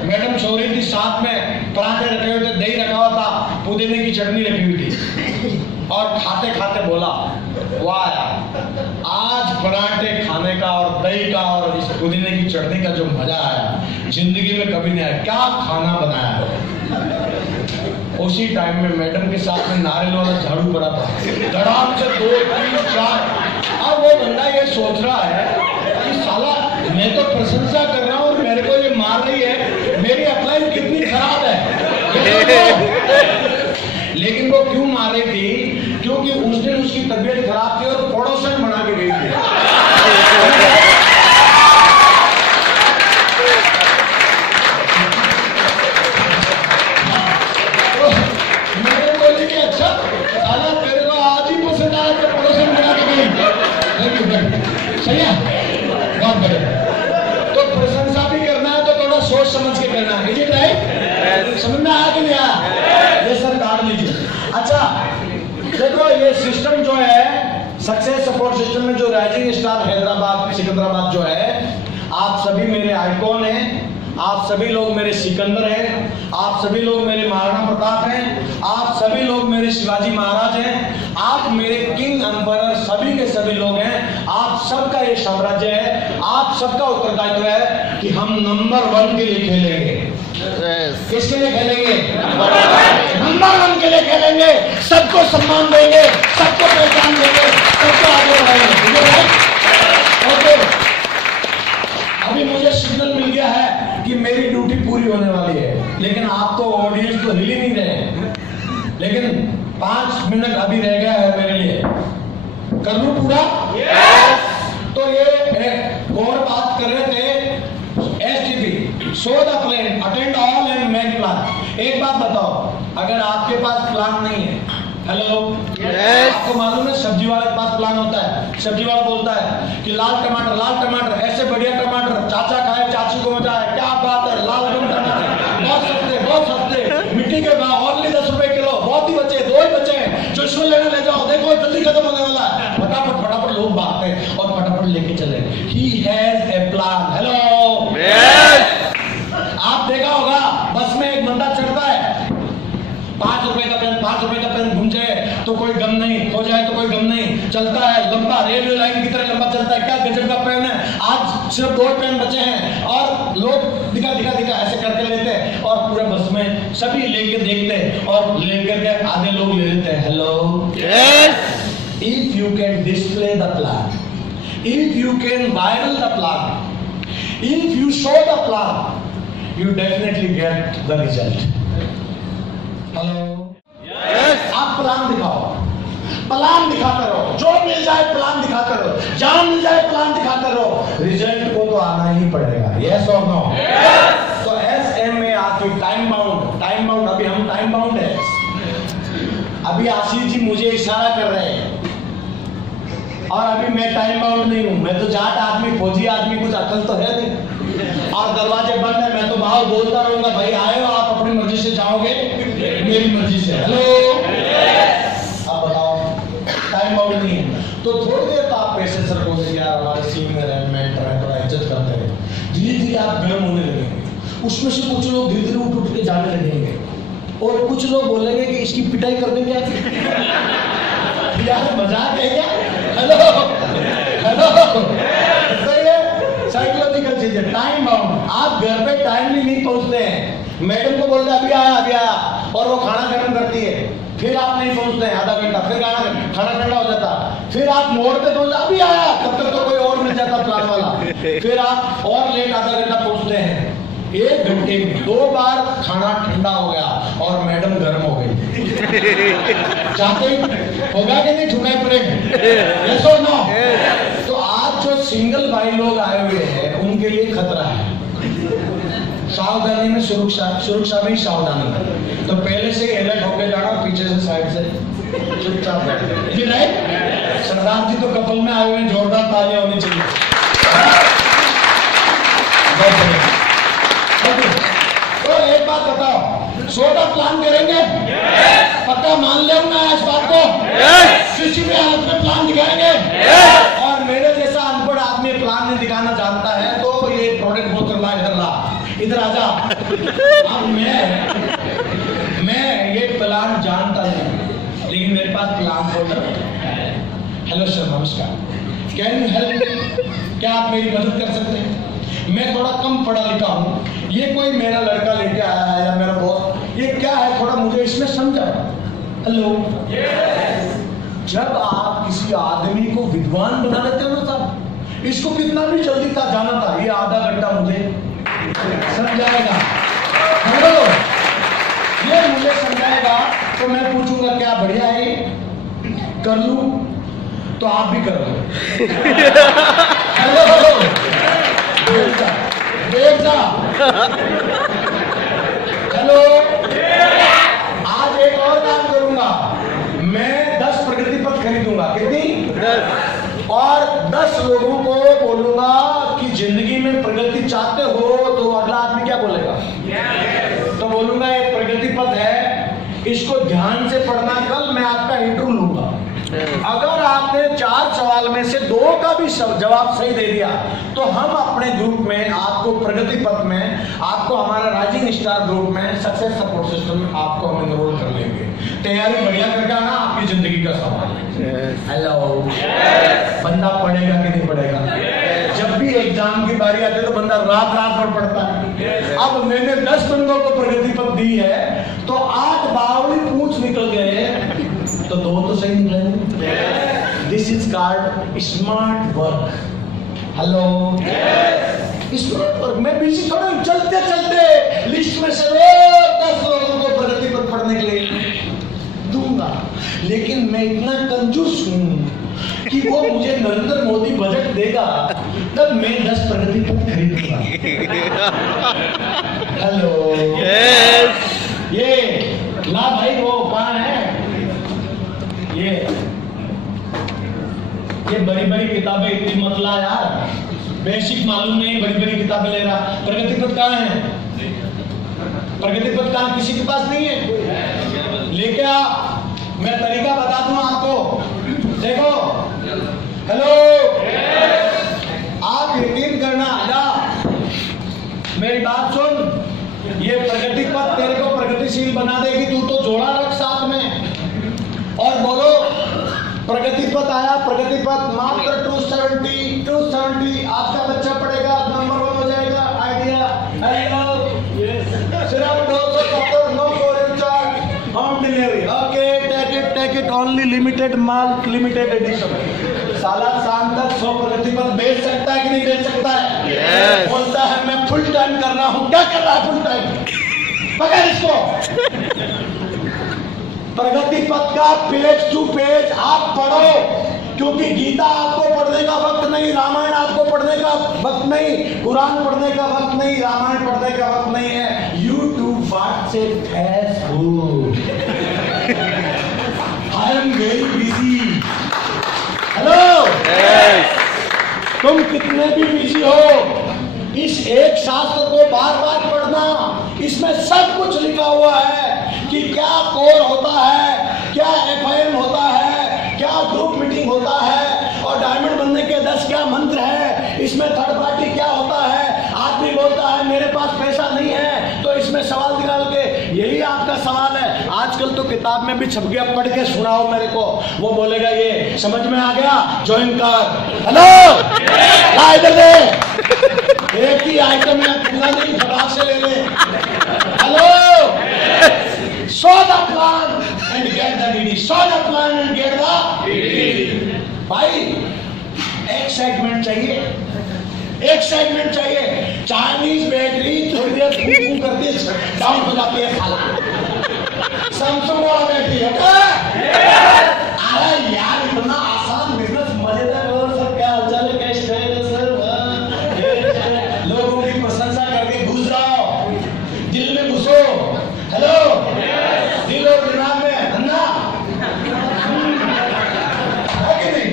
मैडम सो रही थी, साथ में पराठे रखे हुए थे, दही रखा हुआ था, पुदीने की चटनी रखी हुई थी और खाते खाते बोला वाह यार, आज पराठे खाने का और दही का और इस पुदीने की चटनी का जो मजा आया जिंदगी में कभी नहीं आया, क्या खाना बनाया। उसी टाइम में मैडम के साथ में नारियल वाला झाड़ू पड़ा था, धड़ाम से 2 3 4। अब वो बंदा ये सोच रहा है कि साला मैं तो प्रशंसा कर रहा हूँ और मेरे को ये मार रही है, मेरी अपलाइन कितनी खराब है। लेकिन वो क्यों मार रही थी? क्योंकि उस दिन उसकी तबीयत खराब थी और पड़ोसन बना के गई थी। मैंने बोली कि अच्छा साला तेरे को आज ही पसंद आया तो पड़ोसन बना के गई। सही है, बहुत बढ़िया। तो प्रशंसा भी करना है तो थोड़ा सोच समझ के करना है। Is it right? समझ में आया कि नहीं आया? ये सर काट लीजिए। अच्छा देखो, ये सिस्टम जो है सक्सेस सपोर्ट सिस्टम में जो राइजिंग स्टार हैदराबाद सिकंदराबाद जो है, आप सभी मेरे आइकॉन हैं, आप सभी लोग मेरे सिकंदर हैं, आप सभी लोग मेरे महाराणा प्रताप हैं, आप सभी लोग मेरे शिवाजी महाराज हैं, आप मेरे किंग एम्परर सभी के सभी लोग हैं। आप सबका ये साम्राज्य है, आप सबका उत्तरदायित्व है कि हम नंबर 1 के लिए खेलेंगे। किसके लिए खेलेंगे? नंबर 1 के लिए खेलेंगे। सबको सम्मान देंगे, सबको पहचान देंगे, सबको आगे बढ़ाएंगे। ओके, अभी मुझे सिग्नल मिल गया है कि मेरी ड्यूटी पूरी होने वाली है, लेकिन आप तो ऑडियंस तो हिल ही नहीं रहे। लेकिन 5 मिनट अभी रह गया है मेरे लिए, कर लूं पूरा? तो ये और बात कर रहे थे STP, show the plan, attend all and make plan. एक बात बताओ, अगर आपके पास प्लान नहीं है हेलो, आपको मालूम है सब्जी वाले के पास प्लान होता है। सब्जी वाला बोलता है कि लाल टमाटर ऐसे बढ़िया टमाटर, चाचा खाए चाची को मजा है, क्या बात है, लाल टमाटर बहुत सस्ते, मिट्टी के भाव ओनली 10 रुपए किलो, बहुत ही बचे, 2 ही बचे हैं, जो इसमें लेने ले जाओ, देखो जल्दी खत्म होने वाला है। फटाफट लोग भागते हैं और फटाफट लेके चले। He has a plan. Hello, आप देखा होगा बस में एक बंदा चढ़ता है, 5 रुपए का पेन घूम जाए तो कोई गम नहीं, खो जाए तो कोई गम नहीं, चलता है लंबा, रेलवे लाइन की तरह लंबा चलता है। क्या गजब का पेन है, आज सिर्फ 2 पेन बचे हैं और लोग दिखा ऐसे करके लेते हैं और पूरे बस में सभी लेके देखते हैं और लेकर के आधे लोग ले लेते हैं। Hello, if you can display the plan, if you can viral the plan, if you show the plan, you definitely get the result. Hello, आप प्लान दिखाओ, प्लान दिखाते रहो, जो मिल जाए प्लान दिखाते रहो, जान मिल जाए प्लान दिखाते रहो, रिजल्ट को तो आना ही पड़ेगा। यस और नो? तो SMA आपकी टाइम बाउंड, अभी हम टाइम बाउंड है। अभी आशीष जी मुझे इशारा कर रहे हैं और अभी मैं टाइम बाउंड नहीं हूं, मैं तो जाट आदमी, फौजी आदमी, कुछ अकल तो है नहीं और दरवाजे बंद है, मैं तो बाहर बोलता रहूंगा, भाई आए हो आप अपनी मर्जी से, जाओगे मेरी मर्जी से। हेलो, अब बताओ टाइम बाउंड नहीं है तो थोड़ी देर तो आप पैसे सर बोले यार हमारे सीनियर है, मेंटर है, थोड़ा इज्जत करते हैं, धीरे धीरे आप गर्म होने लगेंगे। उसमें से कुछ लोग धीरे धीरे उठ के जाने लगेंगे और कुछ लोग बोलेंगे कि इसकी पिटाई कर देंगे यार, मजाक है क्या? हेलो, सही है, साइकोलॉजिकल चीज है। टाइम बाउंड, आप घर पे टाइमली नहीं पहुंचते हैं, मैडम को बोलते हैं अभी आया और वो खाना गर्म करती है, फिर आप नहीं पहुंचते हैं आधा घंटा, फिर खाना ठंडा हो जाता, फिर आप मोड़ पे पहुंच, अभी आया, तब तक तो कोई और मिल जाता प्लान वाला, फिर आप और लेट आधा घंटा पहुंचते हैं। 1 घंटे में 2 बार खाना ठंडा हो गया और मैडम गर्म हो गई। चाहते ही होगा कि नहीं ठुकाई पड़ेगा? यस और नो? तो आज जो सिंगल भाई लोग आए हुए हैं उनके लिए खतरा है। सावधानी में सुरक्षा में ही सावधानी है। तो पहले से अलर्ट होकर जाना, पीछे से साइड से चुपचाप। ये राइट? सरदार जी तो कपल में आए हुए हैं, जोरदार तालियां होनी चाहिए। तो एक बात बताओ, 100 का प्लान करेंगे? पक्का मान ले मैं इस बात को? किसी भी हालत में प्लान दिखाएंगे? और मेरे जैसा अनपढ़ आदमी प्लान नहीं दिखाना जानता है तो ये प्रोडक्ट बहुत इधर आजा। अब मैं ये प्लान जानता नहीं लेकिन मेरे पास प्लान होल्डर है। हेलो सर, नमस्कार, कैन यू हेल्प? क्या आप मेरी मदद कर सकते हैं? मैं थोड़ा कम पढ़ा लिखा हूँ, ये कोई मेरा लड़का लेके आया है या मेरा बॉस, ये क्या है थोड़ा मुझे इसमें समझा। हेलो, जब आप किसी आदमी को विद्वान बना लेते हो ना साहब, इसको कितना भी जल्दी था जाना था, ये आधा घंटा मुझे समझाएगा। हेलो, ये मुझे समझाएगा तो मैं पूछूंगा क्या बढ़िया है, कर लूं तो आप भी कर लो। हेलो, देखना। हेलो, आज एक और काम करूंगा, मैं 10 प्रगति पथ खरीदूंगा। कितनी? 10। और 10 लोगों को बोलूंगा कि जिंदगी में प्रगति चाहते हो तो अगला आदमी क्या बोलेगा? तो बोलूंगा एक प्रगति पथ है, इसको ध्यान से पढ़ना, कल मैं आपका इंटरव्यू लूंगा। अगर आपने 4 सवाल में से 2 का भी जवाब सही दे दिया तो हम अपने ग्रुप में आपको प्रगति पथ में, आपको हमारा राइजिंग स्टार ग्रुप में, सक्सेस सपोर्ट सिस्टम में आपको हम एनरोल कर लेंगे। तैयारी बढ़िया करके आना, आपकी जिंदगी का सवाल है। हेलो, बंदा पढ़ेगा कि नहीं पढ़ेगा? जब भी एग्जाम की बारी आती है तो बंदा रात भर पढ़ता है। अब मैंने 10 बंदों को प्रगति पथ दी है तो 8 बावली पूछ निकल गए तो 2 तो सही निकलेंगे। This is called smart work. Hello, smart work. मैं बिजी थोड़ा, चलते चलते लिस्ट में से 10 लोगों को प्रगति पथ पढ़ने के लिए दूंगा, लेकिन मैं इतना कंजूस हूं कि वो मुझे नरेंद्र मोदी बजट देगा तब मैं 10 प्रगति पथ खरीदूंगा। हेलो, ये ला भाई, वो कहाँ है? ये बड़ी बड़ी किताबें इतनी मत ला यार, बेसिक मालूम नहीं, बड़ी बड़ी किताबें ले रहा। प्रगति पथ कहाँ है? प्रगति पथ कहाँ? किसी के पास नहीं है, लेके आ। मैं तरीका बता दूं आपको, देखो। हेलो, आप यकीन करना, आजा मेरी बात सुन। ये प्रगति पथ तेरे को प्रगतिशील बना देगी। तू तो जोड़ा रख साथ में और बोलो प्रगति पथ आया। प्रगति पथ मात्र 270 आपका बच्चा पढ़ेगा, नंबर 1 हो जाएगा। आइडिया सिर्फ 270, no courier charge, home delivery. Okay, take it only limited माल, लिमिटेड एडिशन। साला शाम तक 100 प्रगति पथ बेच सकता है कि नहीं बेच सकता है? yes. बोलता है मैं फुल टाइम कर रहा हूं। क्या कर रहा है फुल टाइम? पकड़ इसको। प्रगति पथ का पेज टू पेज आप पढ़ो, क्योंकि गीता आपको पढ़ने का वक्त नहीं, रामायण आपको पढ़ने का वक्त नहीं, कुरान पढ़ने का वक्त नहीं, रामायण पढ़ने का वक्त नहीं है। YouTube, WhatsApp, Facebook, I am very busy. Hello, तुम कितने भी बिजी हो, इस एक शास्त्र को बार बार पढ़ना। इसमें सब कुछ लिखा हुआ है कि क्या कोर होता है, क्या एफआईएम होता है, क्या ग्रुप मीटिंग होता है, और डायमंड बनने के 10 क्या मंत्र है। इसमें थर्ड पार्टी क्या होता है। आदमी बोलता है मेरे पास पैसा नहीं है, तो इसमें सवाल निकाल के, यही आपका सवाल है। आजकल तो किताब में भी छप गया, पढ़ के सुनाओ मेरे को। वो बोलेगा ये समझ में आ गया, ज्वाइन कर। हेलो, इधर दे, एक ही आइटम है, पूरा नहीं, फटाक से ले ले। Hello, show the plan and get the DD. Show the plan and get the DD. भाई एक्साइटमेंट चाहिए, एक्साइटमेंट चाहिए। चाइनीज बैटरी थोड़ी देर फूं करती है, डाउन हो जाती है साला। सैमसंग वाला बैटरी है क्या? अरे यार इतना आसान बिजनेस, मजेदार। और सर क्या हालचाल है, कैसे है सर? लोगों की प्रशंसा करके घुस जाओ, दिल में घुसो। हेलो, दिल और दिमाग में धंधा है कि नहीं?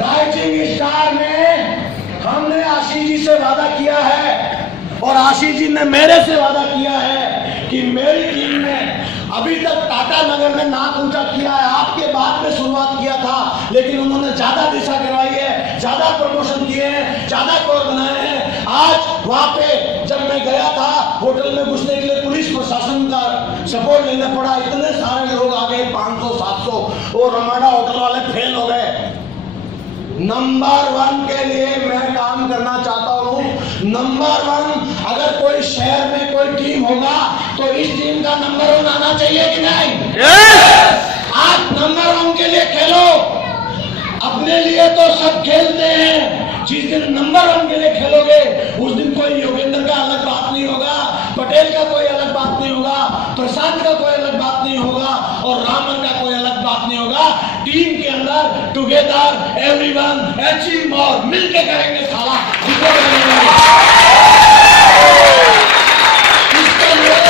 राइजिंग स्टार में हमने आशीष जी से वादा किया है, और आशीष जी ने मेरे से वादा किया है कि मेरी टीम ने अभी तक टाटा नगर में नाक ऊंचा किया है। आपके बाद में शुरुआत किया था, लेकिन उन्होंने ज्यादा दिशा करवाई है, ज्यादा प्रमोशन किए हैं, ज्यादा कोर बनाए हैं। आज वहां पे जब मैं गया था होटल में घुसने के लिए, पुलिस प्रशासन का सपोर्ट लेना पड़ा। इतने सारे लोग आ गए, 500-700, और रमाडा होटल वाले फेल हो गए। नंबर 1 के लिए मैं काम करना चाहता हूं। नंबर 1, अगर कोई शहर में कोई टीम होगा तो इस टीम का नंबर 1 आना चाहिए कि नहीं? आप नंबर 1 के लिए खेलो। अपने लिए तो सब खेलते हैं, जिस दिन नंबर 1 के लिए खेलोगे उस दिन कोई योगेंद्र का अलग बात नहीं होगा, पटेल का कोई अलग बात नहीं होगा, प्रशांत का कोई अलग बात नहीं होगा, और रामन का कोई अलग बात नहीं होगा। टीम के अंदर टुगेदर एवरीवन अचीव मोर, मिलके करेंगे साला। इसके लिए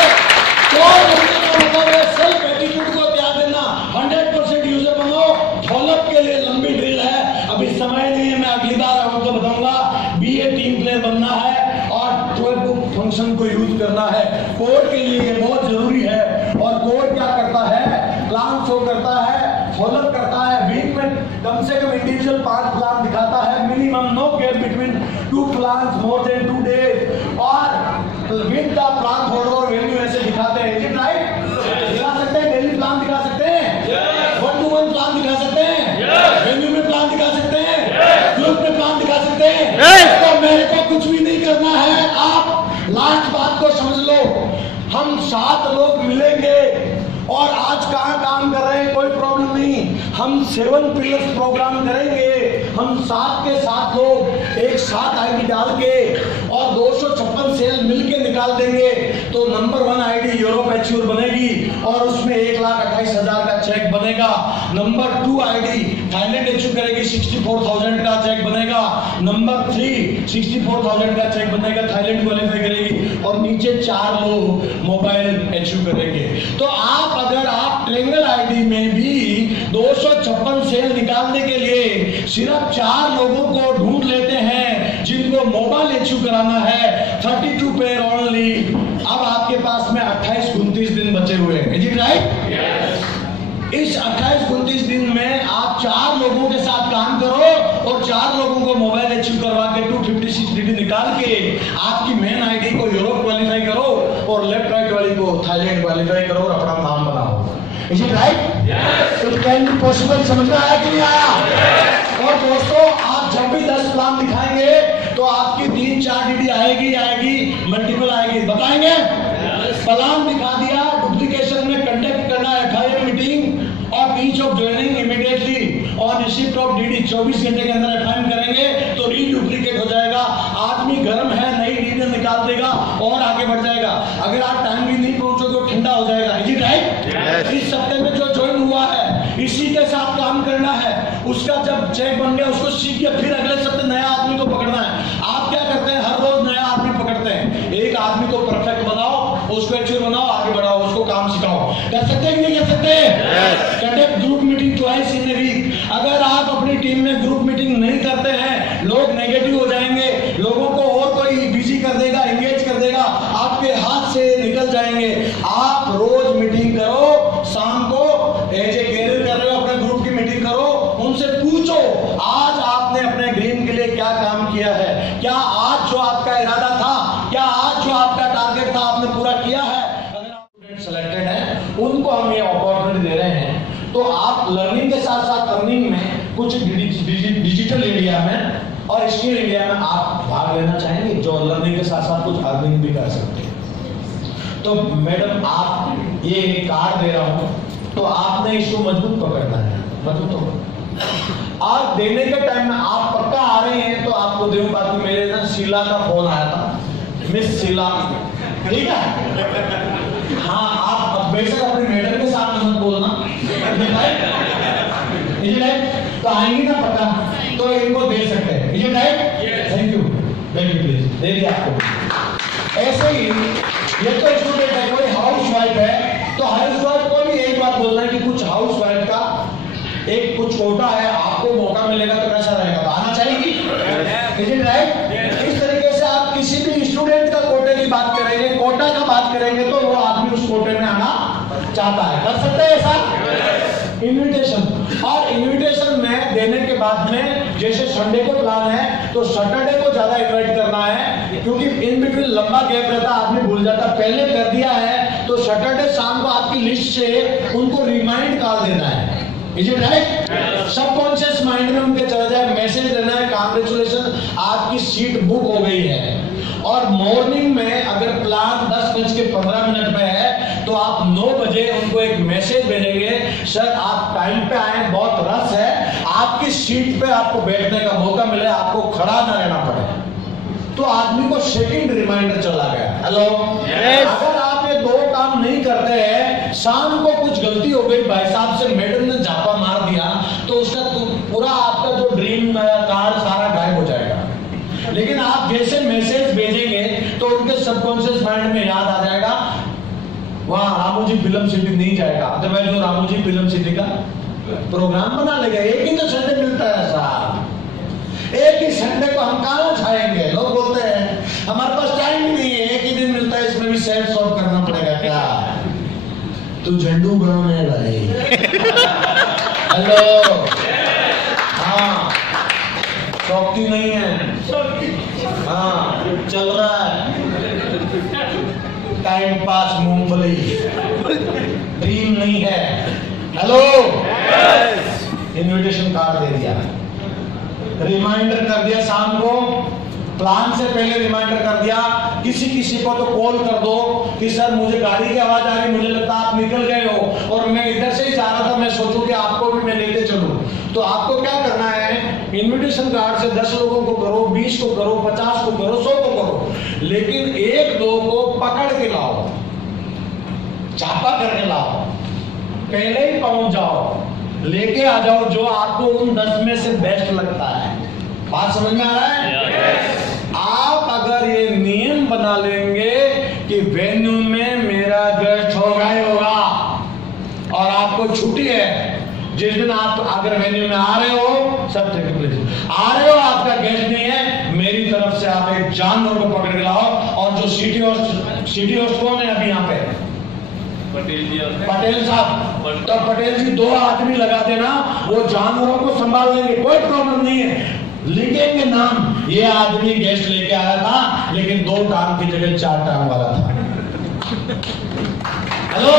सेल्फ एटीट्यूड को त्याग देना, 100% यूजर बनो। फॉलोअप के लिए लंबी ड्रिल है, अभी समय नहीं है, मैं अगली बार आपको बताऊंगा। बीए टीम प्लेयर बनना है और 12 बुक फंक्शन को यूज करना है। कोड के लिए ये बहुत जरूरी है। और कोड क्या करता है? प्लान शो करता है, फॉलोअप करता है, वीक में कम से कम इंडिविजुअल 5 प्लान दिखाता है, minimum no gap between 2 plans more than 2 days, और विद द प्लान फोल्डर और वैल्यू ऐसे दिखाते हैं। Is it right? दिखा सकते हैं, डेली प्लान दिखा सकते हैं, 1-to-1 प्लान दिखा सकते हैं, वैल्यू में प्लान दिखा सकते हैं, ग्रुप में प्लान दिखा सकते हैं। तो मेरे को कुछ भी नहीं करना है। आप लास्ट बात को समझ लो, हम 7 लोग मिलेंगे और आज कहाँ काम कर रहे हैं कोई प्रॉब्लम नहीं, हम 7 पिलर्स प्रोग्राम करेंगे। हम 7 के 7 लोग एक साथ आईडी डाल के और 256 सेल मिलके निकाल देंगे, तो नंबर 1 आईडी यूरोप एच्योर बनेगी और उसमें 1,28,000 का चेक बनेगा। नंबर 2 आईडी थाईलैंड एच्योर करेगी, 64,000 का चेक बनेगा। नंबर 3 64,000 का चेक बनेगा, थाईलैंड क्वालिफाई करेगी और नीचे 4 लोग मोबाइल अचीव करेंगे। तो अगर आप ट्रेंगल आईडी में भी 256 सेल निकालने के लिए सिर्फ 4 लोगों को ढूंढ लेते हैं जिनको मोबाइल अचीव कराना है, 32 पेयर ओनली, अब आपके पास में 28-29 दिन बचे हुए हैं। Is it right? इस 28-29 दिन में आप 4 लोगों के साथ काम करो और 4 लोगों को मोबाइल अचीव करवा के 256 डिग्री निकाल के आपकी मेन आईडी को यूरोप क्वालिफाई करो और लेफ्ट राइट वाली को थाईलैंड क्वालिफाई करो और अपना नाम बनाओ। Is it right? It can be possible. समझ में आया कि नहीं आया? और दोस्तों, आप जब भी 10 प्लान दिखाएंगे तो आपकी 3-4 डीडी आएगी, मल्टीपल आएगी। बताएंगे? प्लान दिखा दिया, डुप्लीकेशन में कंडक्ट करना है FIM मीटिंग और each of joining immediately on receipt of DD 24 घंटे के अंदर FIM करेंगे तो रीडुप्लीकेट हो जाएगा। आदमी गर्म है, नई डीडी निकाल देगा और आगे बढ़ जाएगा। अगर आप टाइम भी नहीं पहुंचोगे तो ठंडा हो जाएगा। Is it right? इस सप्ताह में जो ज्वाइन हुआ है इसी के साथ काम करना है। उसका जब चेक बन गया उसको सीख के फिर अगले सप्ताह नया आदमी को पकड़ना है। आप क्या करते हैं? हर रोज नया आदमी पकड़ते हैं। एक आदमी को परफेक्ट बनाओ, उसको एक्चुअल बनाओ, आगे बढ़ाओ, उसको काम सिखाओ। कर सकते हैं कि नहीं कर सकते? Conduct group meeting twice in a week. अगर आप अपनी टीम में ग्रुप मीटिंग नहीं करते हैं, लोग नेगेटिव हो जाएंगे, लोगों को और कोई बिजी कर देगा, एंगेज कर देगा, आपके हाथ से निकल जाएंगे। आप रोज मीटिंग करो, शाम को एज ए कैरियर कर रहे हो अपने ग्रुप की मीटिंग करो, उनसे पूछो आज आपने अपने ड्रीम के लिए क्या काम किया है, क्या आज जो आपका इरादा था, क्या आज जो आपका टारगेट था आपने पूरा किया है। अगर आप स्टूडेंट सिलेक्टेड हैं, उनको हम ये अपॉर्चुनिटी दे रहे हैं, तो आप लर्निंग के साथ साथ अर्निंग में कुछ डिजिटल इंडिया में और स्किल इंडिया में आप भाग लेना चाहेंगे, जो लर्निंग के साथ साथ कुछ अर्निंग भी कर सकते हैं। तो मैडम, आप ये कार्ड दे रहा हूं तो आपने इसको मजबूत पकड़ना है, मजबूत हो। आज देने के टाइम में आप पक्का आ रहे हैं तो आपको देव बात मेरे ना शीला का फोन आया था, मिस शीला, ठीक है? हाँ, आप बेशक अपनी मैडम के साथ मत बोलना, तो आएंगी ना पक्का, तो इनको दे सकते हैं। Is it right? Thank you, please दे दिया आपको। ऐसे ही ये तो स्टूडेंट है, कोई हाउसवाइफ है, तो हाउसवाइफ को भी एक बात बोलना है कि कुछ हाउसवाइफ का एक कुछ कोटा है, आपको मौका मिलेगा तो कैसा रहेगा? तो आना चाहिए। Is it right? इस तरीके से आप किसी भी स्टूडेंट का कोटे की बात करेंगे, कोटा का बात करेंगे, तो वो आदमी उस कोटे में आना चाहता है। कर सकते हैं ऐसा? इन्विटेशन, और इन्विटेशन में देने के बाद में जैसे संडे को प्लान है तो सैटरडे को ज्यादा इनवाइट करना है, क्योंकि इन बिटवीन लंबा गैप रहता, आदमी भूल जाता। पहले कर दिया है तो सैटरडे शाम को आपकी लिस्ट से उनको रिमाइंड कॉल देना है। Is it right? Subconscious mind में उनके चला जाए, मैसेज देना है, कांग्रेचुलेशन आपकी सीट बुक हो गई है। और मॉर्निंग में अगर प्लान 10:15 पे है तो आप 9 बजे उनको एक मैसेज भेजेंगे, सर आप टाइम पे आए, बहुत रस है, आपकी सीट पे आपको बैठने का मौका मिले, आपको खड़ा ना रहना पड़े। तो आदमी को सेकंड रिमाइंडर चला गया। हेलो, अगर आप ये 2 काम नहीं करते हैं, शाम को कुछ गलती हो गई, भाई साहब से मैडम ने झापा मार दिया, तो उसका पूरा आपका जो ड्रीम कार्ड सारा गायब हो जाएगा। लेकिन आप जैसे मैसेज भेजेंगे तो उनके सबकॉन्शियस माइंड में याद आ जाएगा, वहां रामू जी फिल्म सिटी नहीं जाएगा, अदरवाइज तो रामू जी फिल्म सिटी का प्रोग्राम बना लेगा। एक ही तो संडे मिलता है साहब, एक ही संडे को हम कहां छाएंगे? लोग बोलते हैं हमारे पास टाइम नहीं है, एक ही दिन मिलता है, इसमें भी सेट सॉल्व करना पड़ेगा। क्या तू झंडू बनाने है भाई? हेलो, हाँ, शौकी नहीं है, हाँ चल रहा है टाइम पास, मूंगफली, ड्रीम नहीं है। हेलो, इनविटेशन कार्ड दे दिया, रिमाइंडर कर दिया, शाम को प्लान से पहले रिमाइंडर कर दिया। किसी को तो कॉल कर दो कि सर मुझे गाड़ी की आवाज आ रही, मुझे लगता आप निकल गए हो और मैं इधर से ही जा रहा था, मैं सोचूं कि आपको भी मैं लेते चलूं। तो आपको क्या करना है, इनविटेशन कार्ड से 10 लोगों को करो, 20 को करो, 50 को करो, 100 को करो, लेकिन 1-2 को पकड़ के लाओ, छापा करके लाओ, पहले ही पहुंच जाओ, लेके आ जाओ जो आपको उन 10 में से बेस्ट लगता है। बात समझ में आ रहा है? आप अगर ये नियम बना लेंगे कि वेन्यू में मेरा गेस्ट होगा ही होगा, और आपको छुट्टी है जिस दिन आप अगर वेन्यू में आ रहे हो, सब ठीक आ रहे हो, आपका गेस्ट नहीं है, मेरी तरफ से आप एक जानवर को पकड़ के लाओ। और जो सिटी होस्ट कौन है अभी यहाँ पे? पटेल साहब। तो पटेल जी 2 आदमी लगा देना, वो जानवरों को संभाल लेंगे, कोई प्रॉब्लम नहीं है। लिखेंगे नाम, ये आदमी गेस्ट लेके आया था लेकिन 2 टांग की जगह 4 टांग वाला था। हेलो,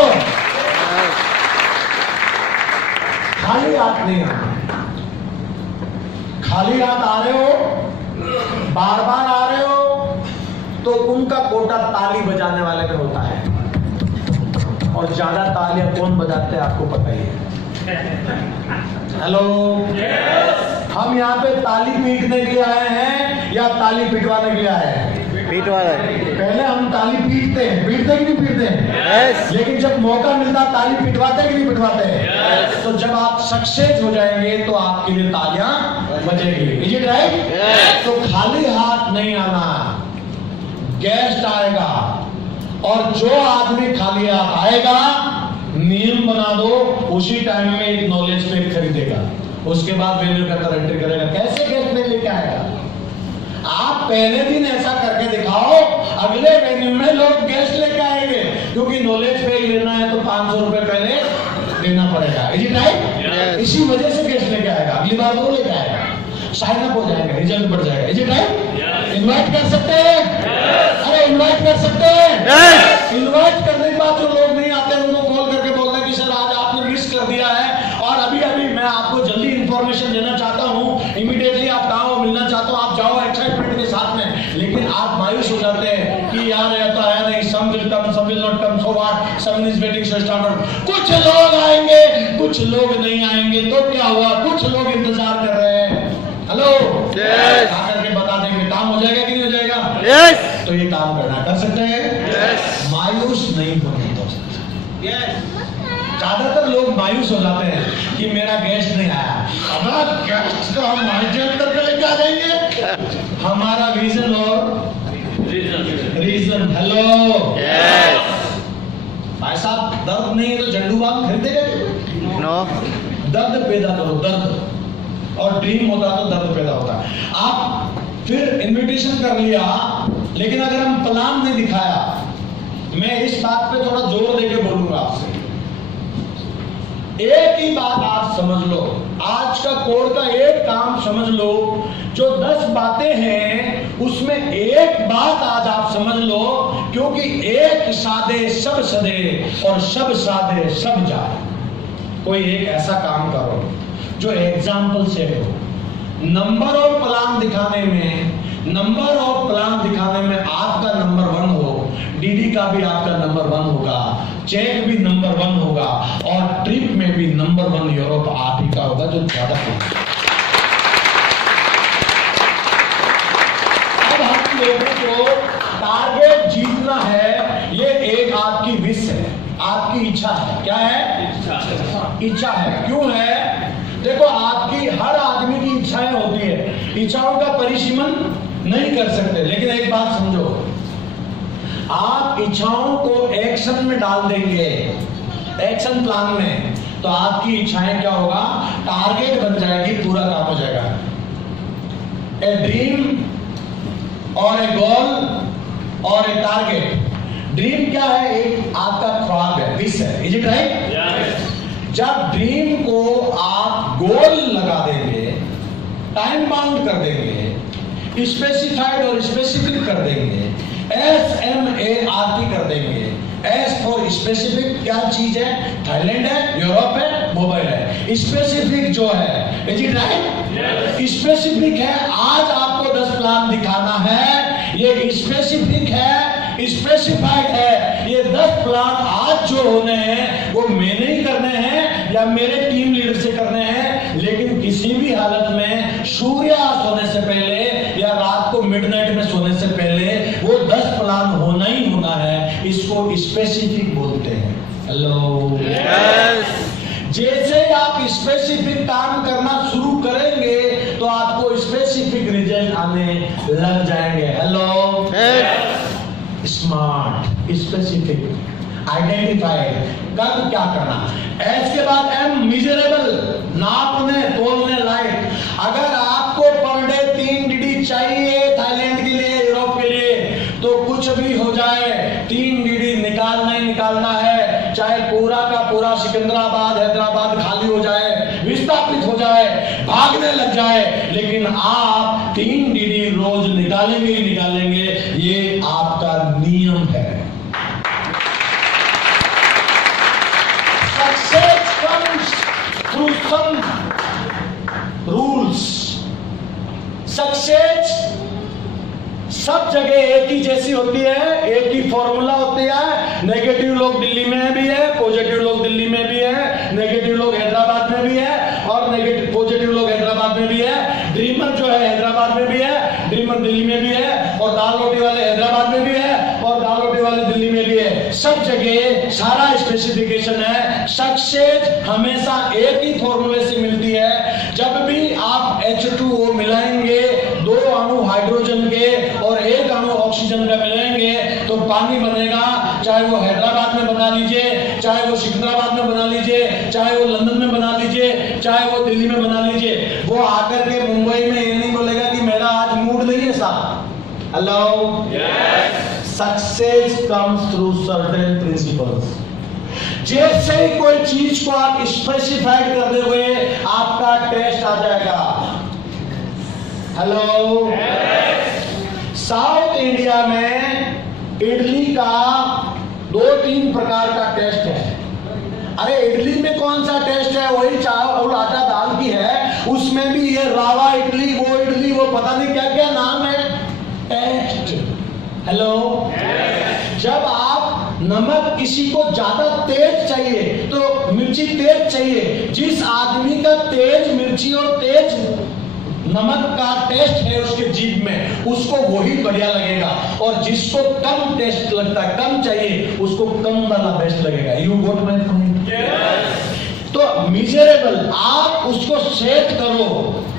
खाली हाथ नहीं आना। खाली हाथ आ रहे हो, बार बार आ रहे हो, तो उनका कोटा ताली बजाने वाले में होता है, और ज्यादा तालियां कौन बजाते हैं आपको पता ही है। हेलो, हम यहाँ पे ताली पीटने के लिए आए हैं या ताली पिटवाने के लिए आए हैं? पीटवाना। पहले हम ताली पीटते हैं, पीटते कि नहीं पीटते हैं? लेकिन जब मौका मिलता ताली पिटवाते कि नहीं पिटवाते? तो जब आप सक्सेस हो जाएंगे तो आपके लिए तालियां बजेगी। Is it right? तो खाली हाथ नहीं आना, गेस्ट आएगा, और जो आदमी खाली हाथ आएगा, नियम बना दो, उसी टाइम में एक नॉलेज प्लेट खरीदेगा, उसके बाद वेन्यू के अंदर एंट्री करेगा। कैसे गेस्ट में लेके आएगा? आप पहले दिन ऐसा करके दिखाओ, अगले वेन्यू में लोग गेस्ट लेके आएंगे, क्योंकि नॉलेज पे लेना है तो 500 रुपए पहले देना पड़ेगा। Is it right? इसी वजह से गेस्ट लेके आएगा, अगली बार वो लेके आएगा, साइन अप हो जाएगा, रिजल्ट बढ़ जाएगा। Is it right? इनवाइट कर सकते हैं? अरे इनवाइट कर सकते हैं? इनवाइट करने के बाद जो लोग नहीं आते उनको कॉल करके बोलते हैं कि सर आज आपने मिस कर दिया है, और अभी मैं आपको जल्दी इंफॉर्मेशन देना चाहता हूँ, इमीडिएटली आप कहाँ हो, मिलना चाहता हूँ, आप जाओ एक्साइटमेंट के साथ में। लेकिन आप मायूस हो जाते हैं कि यार ये तो आया नहीं, some will come, some will not come, so what? Someone is waiting, so start. कुछ लोग आएंगे, कुछ लोग नहीं आएंगे, तो क्या हुआ? कुछ लोग इंतजार कर रहे हैं। हेलो, आकर के बता देंगे, काम हो जाएगा कि नहीं हो जाएगा? यस। तो ये काम करना कर सकते हैं। यस। मायूस नहीं होने दोस्त। ज्यादातर लोग मायूस हो जाते हैं कि मेरा गेस्ट नहीं आया। हमारा गेस्ट तो हम मैनेजर करके लेके आ जाएंगे। हमारा विजन और रीजन। हेलो, भाई साहब, दर्द नहीं है तो झंडू बाम खरीदेगा? नो। दर्द पैदा करो, दर्द, और ड्रीम होता तो दर्द पैदा होता। आप फिर इनविटेशन कर लिया, लेकिन अगर हम प्लान नहीं दिखाया, मैं इस बात पे थोड़ा जोर देके बोलूंगा आपसे, एक ही बात आप समझ लो, आज का कोड का एक काम समझ लो, जो 10 बातें हैं उसमें एक बात आज आप समझ लो, क्योंकि एक साधे सब सदे और सब साधे सब जाए। कोई एक ऐसा काम करो जो एग्जाम्पल से हो। नंबर और प्लान दिखाने में आपका नंबर 1 हो, डीडी का भी आपका नंबर 1 होगा, चेक भी नंबर 1 होगा, और ट्रिप में भी नंबर 1 यूरोप आप ही का होगा, जो ज्यादा होगा। अब हम लोगों को टारगेट जीतना है, ये एक आपकी विश है, आपकी इच्छा है। क्या है? इच्छा है। क्यों है? देखो, आपकी हर आदमी की इच्छाएं होती है, इच्छाओं का परिसीमन नहीं कर सकते, लेकिन एक बात समझो, आप इच्छाओं को एक्शन में डाल देंगे, एक्शन प्लान में, तो आपकी इच्छाएं क्या होगा? टारगेट बन जाएगी, पूरा काम हो जाएगा। ए ड्रीम और ए गोल और ए टारगेट। ड्रीम क्या है? एक आपका ख्वाब है, विश है। Is it right? जब ड्रीम को आप गोल लगा देंगे, टाइम बाउंड कर देंगे, स्पेसिफाइड और स्पेसिफिक कर देंगे, SMART कर देंगे। एस फॉर स्पेसिफिक, क्या चीज है? थाईलैंड है, यूरोप है, मोबाइल है। स्पेसिफिक जो है, इज इट राइट? स्पेसिफिक है, आज आपको 10 प्लान दिखाना है, ये स्पेसिफिक है, स्पेसिफाइड है। ये 10 प्लान आज जो होने हैं वो मैंने ही करने हैं या मेरे टीम लीडर से करने हैं, लेकिन किसी भी हालत में सूर्यास्त होने से पहले या रात को मिडनाइट में सोने से पहले वो 10 प्लान होना ही होना है। इसको स्पेसिफिक बोलते हैं। हेलो, जैसे आप स्पेसिफिक काम करना शुरू करेंगे तो आपको स्पेसिफिक आने लग जाएंगे। हेलो, स्मार्ट, स्पेसिफिक, आइडेंटिफाइड, कब क्या करना। एस के बाद एम, मिजरेबल, नापने तोलने लायक। अगर आपको पर डे 3 DD चाहिए थाईलैंड के लिए, यूरोप के लिए, तो कुछ भी हो जाए 3 DD निकालना ही निकालना है। चाहे पूरा का पूरा सिकंदराबाद हैदराबाद खाली हो जाए, विस्थापित हो जाए, भागने लग जाए, लेकिन आप 3 DD रोज निकालेंगे ही निकालेंगे। ये आपका नियम है। Success comes through some rules. Success सब जगह एक ही जैसी होती है, एक ही फॉर्मूला होती है। नेगेटिव लोग दिल्ली में भी है, पॉजिटिव लोग दिल्ली में भी है, नेगेटिव लोग हैदराबाद में भी है और नेगेटिव पॉजिटिव लोग हैदराबाद में भी है। ड्रीमर जो है हैदराबाद में भी है, ड्रीमर दिल्ली में भी है, और दाल रोटी वाले हैदराबाद में भी है और दाल रोटी वाले दिल्ली में भी है। सब जगह सारा स्पेसिफिकेशन है। सक्सेस हमेशा एक ही फॉर्मूले से मिलती है। जब भी आप H2O मिलाएंगे, 2 अणु हाइड्रोजन के और 1 अणु ऑक्सीजन का मिलाएंगे तो पानी बनेगा। चाहे वो हैदराबाद में बना लीजिए, चाहे वो सिकंदराबाद में बना लीजिए, चाहे वो लंदन में बना लीजिए, चाहे वो दिल्ली में बना लीजिए। वो आकर के मुंबई में ये नहीं बोलेगा कि मेरा आज मूड नहीं है साहब। Hello, success comes through certain principles. जैसे ही कोई चीज को आप स्पेसिफाइड कर दोगे, आपका टेस्ट आ जाएगा। हेलो, साउथ इंडिया में इडली का 2-3 प्रकार का टेस्ट है। अरे इडली में कौन सा टेस्ट है? वही चावल आटा दाल की है, उसमें भी ये रावा इडली, वो पता नहीं क्या क्या नाम है, टेस्ट। हेलो, जब आप नमक किसी को ज्यादा तेज चाहिए तो मिर्ची तेज चाहिए, जिस आदमी का तेज मिर्ची और तेज नमक का टेस्ट है उसके जीभ में, उसको वही बढ़िया लगेगा, और जिसको कम टेस्ट लगता है, कम चाहिए, उसको कम वाला बेस्ट लगेगा। You got my point? तो मिजरेबल, आप उसको सेट करो,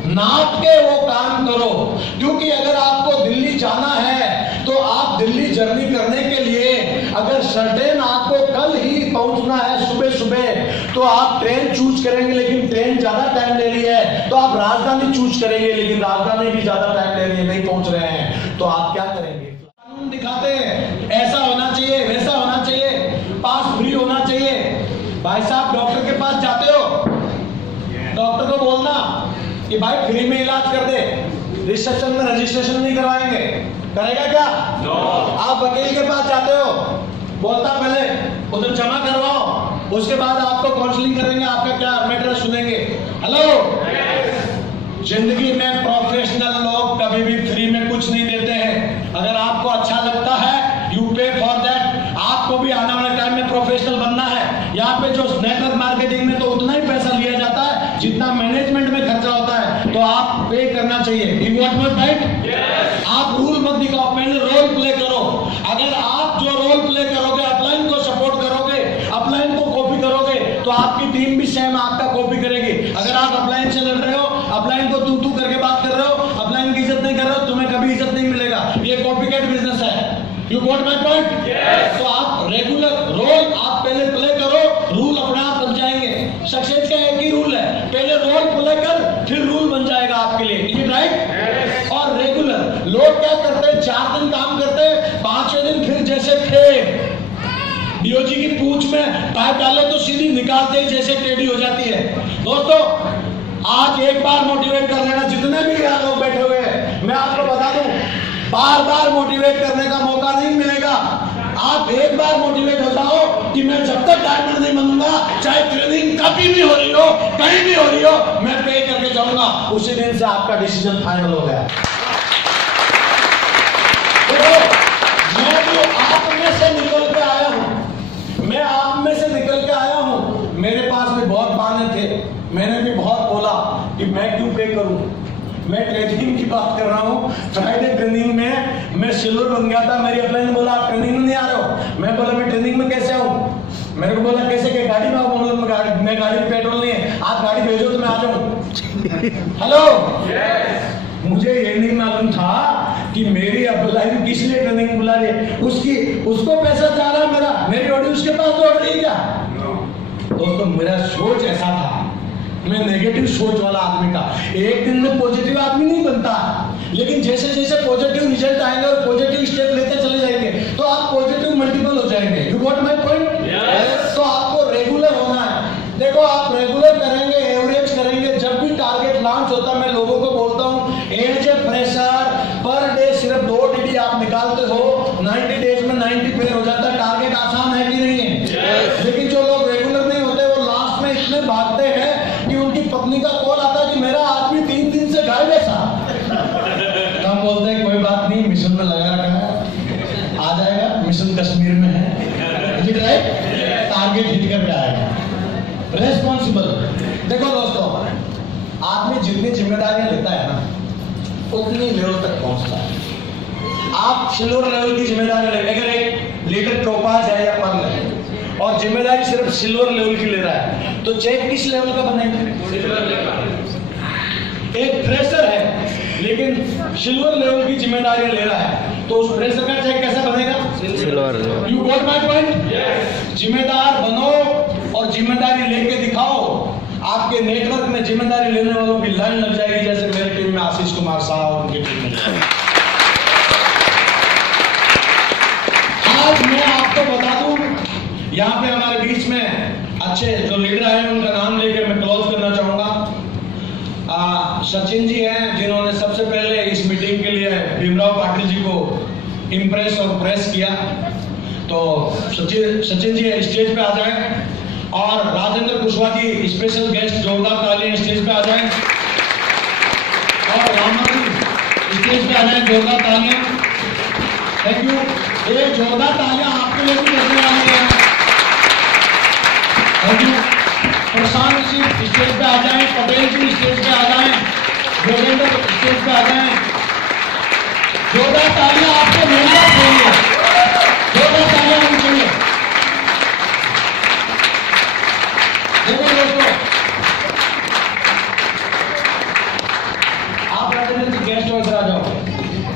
नाप के वो काम करो। क्योंकि अगर आपको दिल्ली जाना है तो आप दिल्ली जर्नी करने के लिए अगर सर्टेन आपको कल ही पहुंचना है सुबह सुबह, तो आप ट्रेन चूज करेंगे, लेकिन ट्रेन ज्यादा टाइम ले रही है, तो आप राजधानी चूज करेंगे, लेकिन राजधानी भी ज्यादा टाइम ले रही है, नहीं पहुंच रहे हैं, तो आप क्या करेंगे? कानून दिखाते हैं, ऐसा होना चाहिए, वैसा होना चाहिए, पास फ्री होना चाहिए। भाई साहब, डॉक्टर के पास जाते हो, डॉक्टर को बोलना कि भाई फ्री में इलाज कर दे, रिसेप्शन में रजिस्ट्रेशन नहीं करवाएंगे, करेगा क्या? नो। आप वकील के पास जाते हो, बोलता पहले उधर जमा करवाओ, उसके बाद आपको काउंसलिंग करेंगे, आपका क्या मैटर सुनेंगे। हेलो, जिंदगी में प्रोफेशनल लोग कभी भी फ्री में कुछ नहीं देते हैं। अगर आपको अच्छा लगता है, यू पे फॉर दैट। आपको भी आने वाले टाइम में प्रोफेशनल बनना है। यहाँ पे जो नेटवर्क मार्केटिंग में तो उतना ही पैसा लिया जाता है जितना मैनेजमेंट में खर्चा होता है, तो आप पे करना चाहिए। You want my point? आप रूल मत दिखाओ, पहले रोल प्ले करो। अगर आप जो रोल प्ले करोगे, अपलाइन को सपोर्ट करोगे, अपलाइन को कॉपी करोगे, तो आपकी टीम भी सेम आपका कॉपी करेगी। अगर आप अपलाइन से लड़ रहे हो, अपलाइन को तू करके बात कर रहे हो, अपलाइन की इज्जत नहीं कर रहे हो, तुम्हें कभी इज्जत नहीं मिलेगा। ये कॉपीकैट बिजनेस है। You got my point? तो आप रेगुलर रोल आप पहले प्ले करो, रूल अपने आप बन जाएंगे। सक्सेस का एक ही रूल है, पहले रोल प्ले कर, फिर रूल बन जाएगा आपके लिए। Is it right? और रेगुलर लोग क्या करते हैं, 4 दिन काम करते हैं, 5वें दिन फिर जैसे थे डीओजी की पूंछ में पाइप डाले तो सीधी निकालते ही जैसे टेढ़ी हो जाती है। दोस्तों, आज एक बार मोटिवेट कर लेना, जितने भी यहाँ लोग बैठे हुए हैं, मैं आपको बता दूं, बार बार मोटिवेट करने का मौका नहीं मिलेगा। आप एक बार मोटिवेट हो जाओ कि मैं जब तक डायमंड नहीं बनूंगा, चाहे ट्रेनिंग कभी भी हो रही हो, कहीं भी हो रही हो, मैं पे करके जाऊंगा, उसी दिन से आपका डिसीजन फाइनल हो गया। मैं भी आप में से निकल के आया हूं, मैं आप में से निकल के आया हूं। मेरे पास भी बहुत बहाने थे, मैंने भी बहुत बोला कि मैं क्यों पे करूं। मैं ट्रेनिंग की बात कर रहा हूँ। फ्राइडे ट्रेनिंग में मैं सिल्वर बन गया था। मेरी अपलाइन ने बोला आप ट्रेनिंग में नहीं आ रहे हो। मैं बोला मैं ट्रेनिंग में कैसे आऊँ? मेरे को बोला कैसे के गाड़ी में आओ। मैं गाड़ी में पेट्रोल नहीं है, आप गाड़ी भेजो तो मैं आ जाऊँ। हेलो, मुझे ये नहीं मालूम था कि मेरी अपलाइन किस लिए ट्रेनिंग बुला रही है। उसको पैसा चाह रहा है मेरा, मेरी ऑडी उसके पास दौड़ रही है क्या? दोस्तों मेरा सोच ऐसा था, मैं नेगेटिव सोच वाला आदमी था। एक दिन में पॉजिटिव आदमी नहीं बनता, लेकिन जैसे जैसे पॉजिटिव रिजल्ट आएंगे और पॉजिटिव स्टेप लेते चले जाएंगे तो आप पॉजिटिव मल्टीपल हो जाएंगे। You got my point? तो आपको रेगुलर होना है। देखो आप रेगुलर करेंगे, एवरेज करेंगे, जब भी टारगेट लॉन्च होता है मैं लोगों को बोलता हूँ as a fresher per day सिर्फ 2 DD आप निकालते हो, 90 डेज में 90 फेल हो जाता है। टारगेट आसान है कि नहीं है? लेकिन जो लोग रेगुलर नहीं होते वो लास्ट में इतने भागते हैं कि उनकी पत्नी का कॉल आता है कि मेरा आदमी 3 दिन से घायल है साहब। हम बोलते हैं कोई बात नहीं, मिशन में लगा रखा है, आ जाएगा, मिशन कश्मीर में है, टारगेट हिट करके आएगा। रेस्पॉन्सिबल। देखो दोस्तों, आदमी जितनी जिम्मेदारियां लेता है ना उतनी लेवल तक पहुंचता है। आप सिल्वर लेवल की जिम्मेदारी ले, अगर एक लीडर टोपाज है या पर्ल है और जिम्मेदारी सिर्फ सिल्वर लेवल की ले रहा है तो चेक किस लेवल का बनेगा? एक फ्रेशर है लेकिन सिल्वर लेवल की जिम्मेदारी ले रहा है तो उस फ्रेशर का चेक कैसा बनेगा? Silver. You got my point? जिम्मेदार बनो और जिम्मेदारी लेके दिखाओ। आपके नेटवर्क में जिम्मेदारी लेने वालों की लाइन लग जाएगी, जैसे मेरी टीम में आशीष कुमार साहब और उनकी टीम में। आज मैं आपको बता दूं, यहाँ पे हमारे बीच में अच्छे जो लीडर आए उनका नाम लेकर मैं क्लोज करना चाहूंगा। सचिन जी हैं जिन्होंने सबसे पहले इस मीटिंग के लिए भीमराव पाटिल जी को इम्प्रेस और प्रेस किया। तो सचिन जी स्टेज पे आ जाएं और राजेंद्र कुशवाहा जी स्पेशल गेस्ट, जोरदार तालियां स्टेज पे आ जाएं। और रामा जी स्टेज पे आ जाएं, जोरदार तालियां। Thank you. एक जोरदार तालियां आपके लिए भी करने वाले हैं। Thank you. Prashant ji stage पे आ जाएं, पटेल जी स्टेज पे आ जाएं, जोगेंद्र स्टेज पे आ जाएं। जोरदार तालियां आपको मिलना चाहिए, जोरदार तालियां होनी चाहिए। देखो दोस्तों, आप राजेंद्र जी गेस्ट हो, इधर आ जाओ,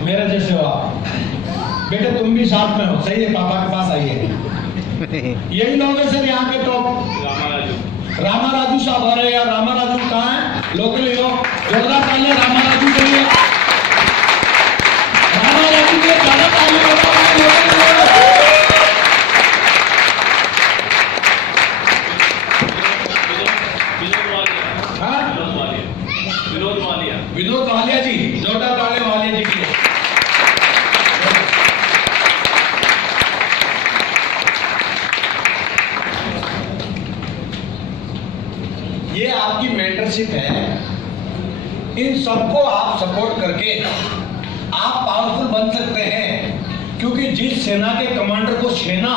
मेरे जैसे हो आप। बेटे तुम भी साथ में हो, सही है, पापा के पास आइए। यही लोग हैं सर यहाँ के टॉप। रामा राजू साहब आ रहे हैं यार। रामा राजू कहाँ है? Local hero. जोरदार तालियां रामा राजू के लिए। रामा राजू के ज्यादा तालियां विनोद वालिया जी, जोरदार तालियां वालिया जी के लिए। ये आपकी मेंटरशिप है। इन सबको आप सपोर्ट करके आप पावरफुल बन सकते हैं, क्योंकि जिस सेना के कमांडर को सेना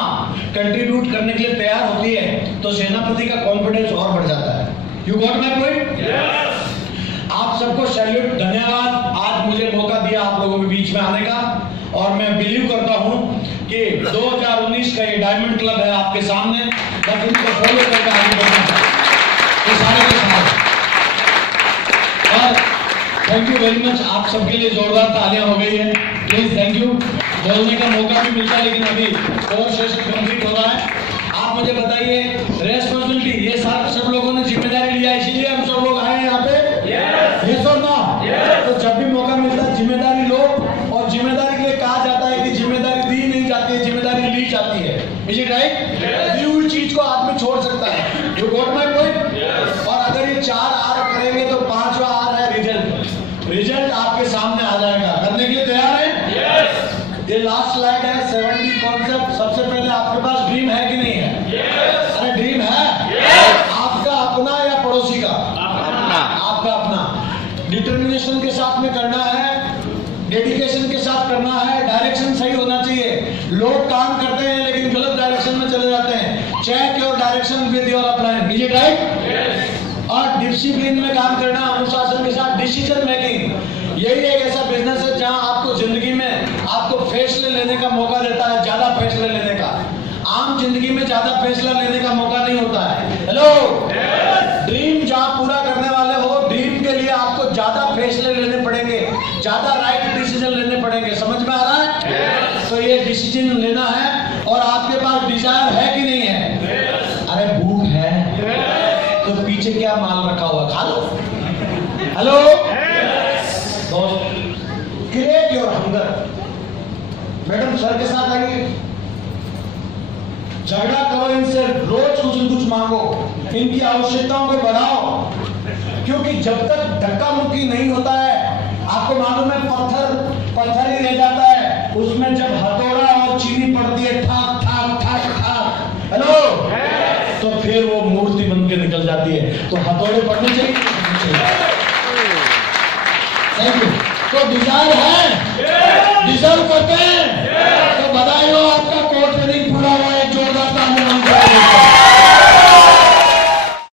कंट्रीब्यूट करने के लिए तैयार होती है तो सेनापति का कॉन्फिडेंस और बढ़ जाता है। You got my point? आप सबको सैल्यूट, धन्यवाद। आज मुझे मौका दिया आप लोगों के बीच में आने का, और मैं बिलीव करता हूं कि 2019 का ये डायमंड क्लब है आपके सामने, बस इनको फॉलो करके आगे बढ़ना है सारे के साथ। और थैंक यू वेरी मच, आप सबके लिए जोरदार तालियां हो गई है। Please thank you. बोलने का मौका भी मिलता है लेकिन अभी और सेशन कंप्लीट हो रहा है। आप मुझे बताइए, रेस्पॉन्सिबिलिटी, ये सारे सब लोगों ने जिम्मेदारी लिया, इसीलिए हम सब लोग आए हैं यहाँ पे। यस और नो? तो जब भी मौका मिलता है जिम्मेदारी लो, और जिम्मेदारी के लिए कहा जाता है कि जिम्मेदारी दी नहीं जाती है, जिम्मेदारी ली जाती है। Is it right? दी हुई चीज को आदमी छोड़ सकता है। You got my point? और अगर ये 4 आर करेंगे तो 5वां आर है रिजल्ट। रिजल्ट आपके सामने आ जाएगा। करने के लिए तैयार है? ये लास्ट स्लाइड है, 70 कॉन्सेप्ट। सबसे पहले आपके पास ड्रीम है कि नहीं है? अरे ड्रीम है? आपका अपना या पड़ोसी का? आपका अपना। डिटर्मिनेशन के साथ में करना है, डेडिकेशन के साथ करना है, डायरेक्शन सही होना चाहिए। लोग काम करते हैं लेकिन गलत डायरेक्शन में चले जाते हैं। Check your direction with your upline. Is it right? और डिसिप्लिन में काम करना, अनुशासन के साथ डिसीजन मेकिंग। यही एक ऐसा बिजनेस है जहां आपको जिंदगी में आपको फैसले लेने का मौका देता है, ज्यादा फैसले लेने का। आम जिंदगी में ज्यादा फैसला लेने का मौका नहीं होता है। हेलो, ड्रीम जहां पूरा करने वाले हो, ड्रीम के लिए आपको ज्यादा फैसले लेने पड़ेंगे। ज्यादा राइट डिसीजन लेने पड़ेंगे। समझ में आ रहा है? तो ये डिसीजन लेना है। और आपके पास डिजायर है कि नहीं है? अरे भूख है तो पीछे क्या माल रखा हुआ, खा लो। हेलो दोस्त, create your hunger. Madam sir के साथ आइए, झगड़ा करो इनसे, रोज कुछ न कुछ मांगो, इनकी आवश्यकताओं को बढ़ाओ। क्योंकि जब तक धक्का मुक्की नहीं होता है, आपको मालूम है पत्थर पत्थर ही रह जाता है, उसमें जब हथौड़ा और चीनी पड़ती है ठाक ठाक ठाक ठाक, हेलो, तो फिर वो मूर्ति बन के निकल जाती है। तो हथौड़े पड़ने चाहिए। Thank you. तो डिजायर है, डिजर्व करते हैं।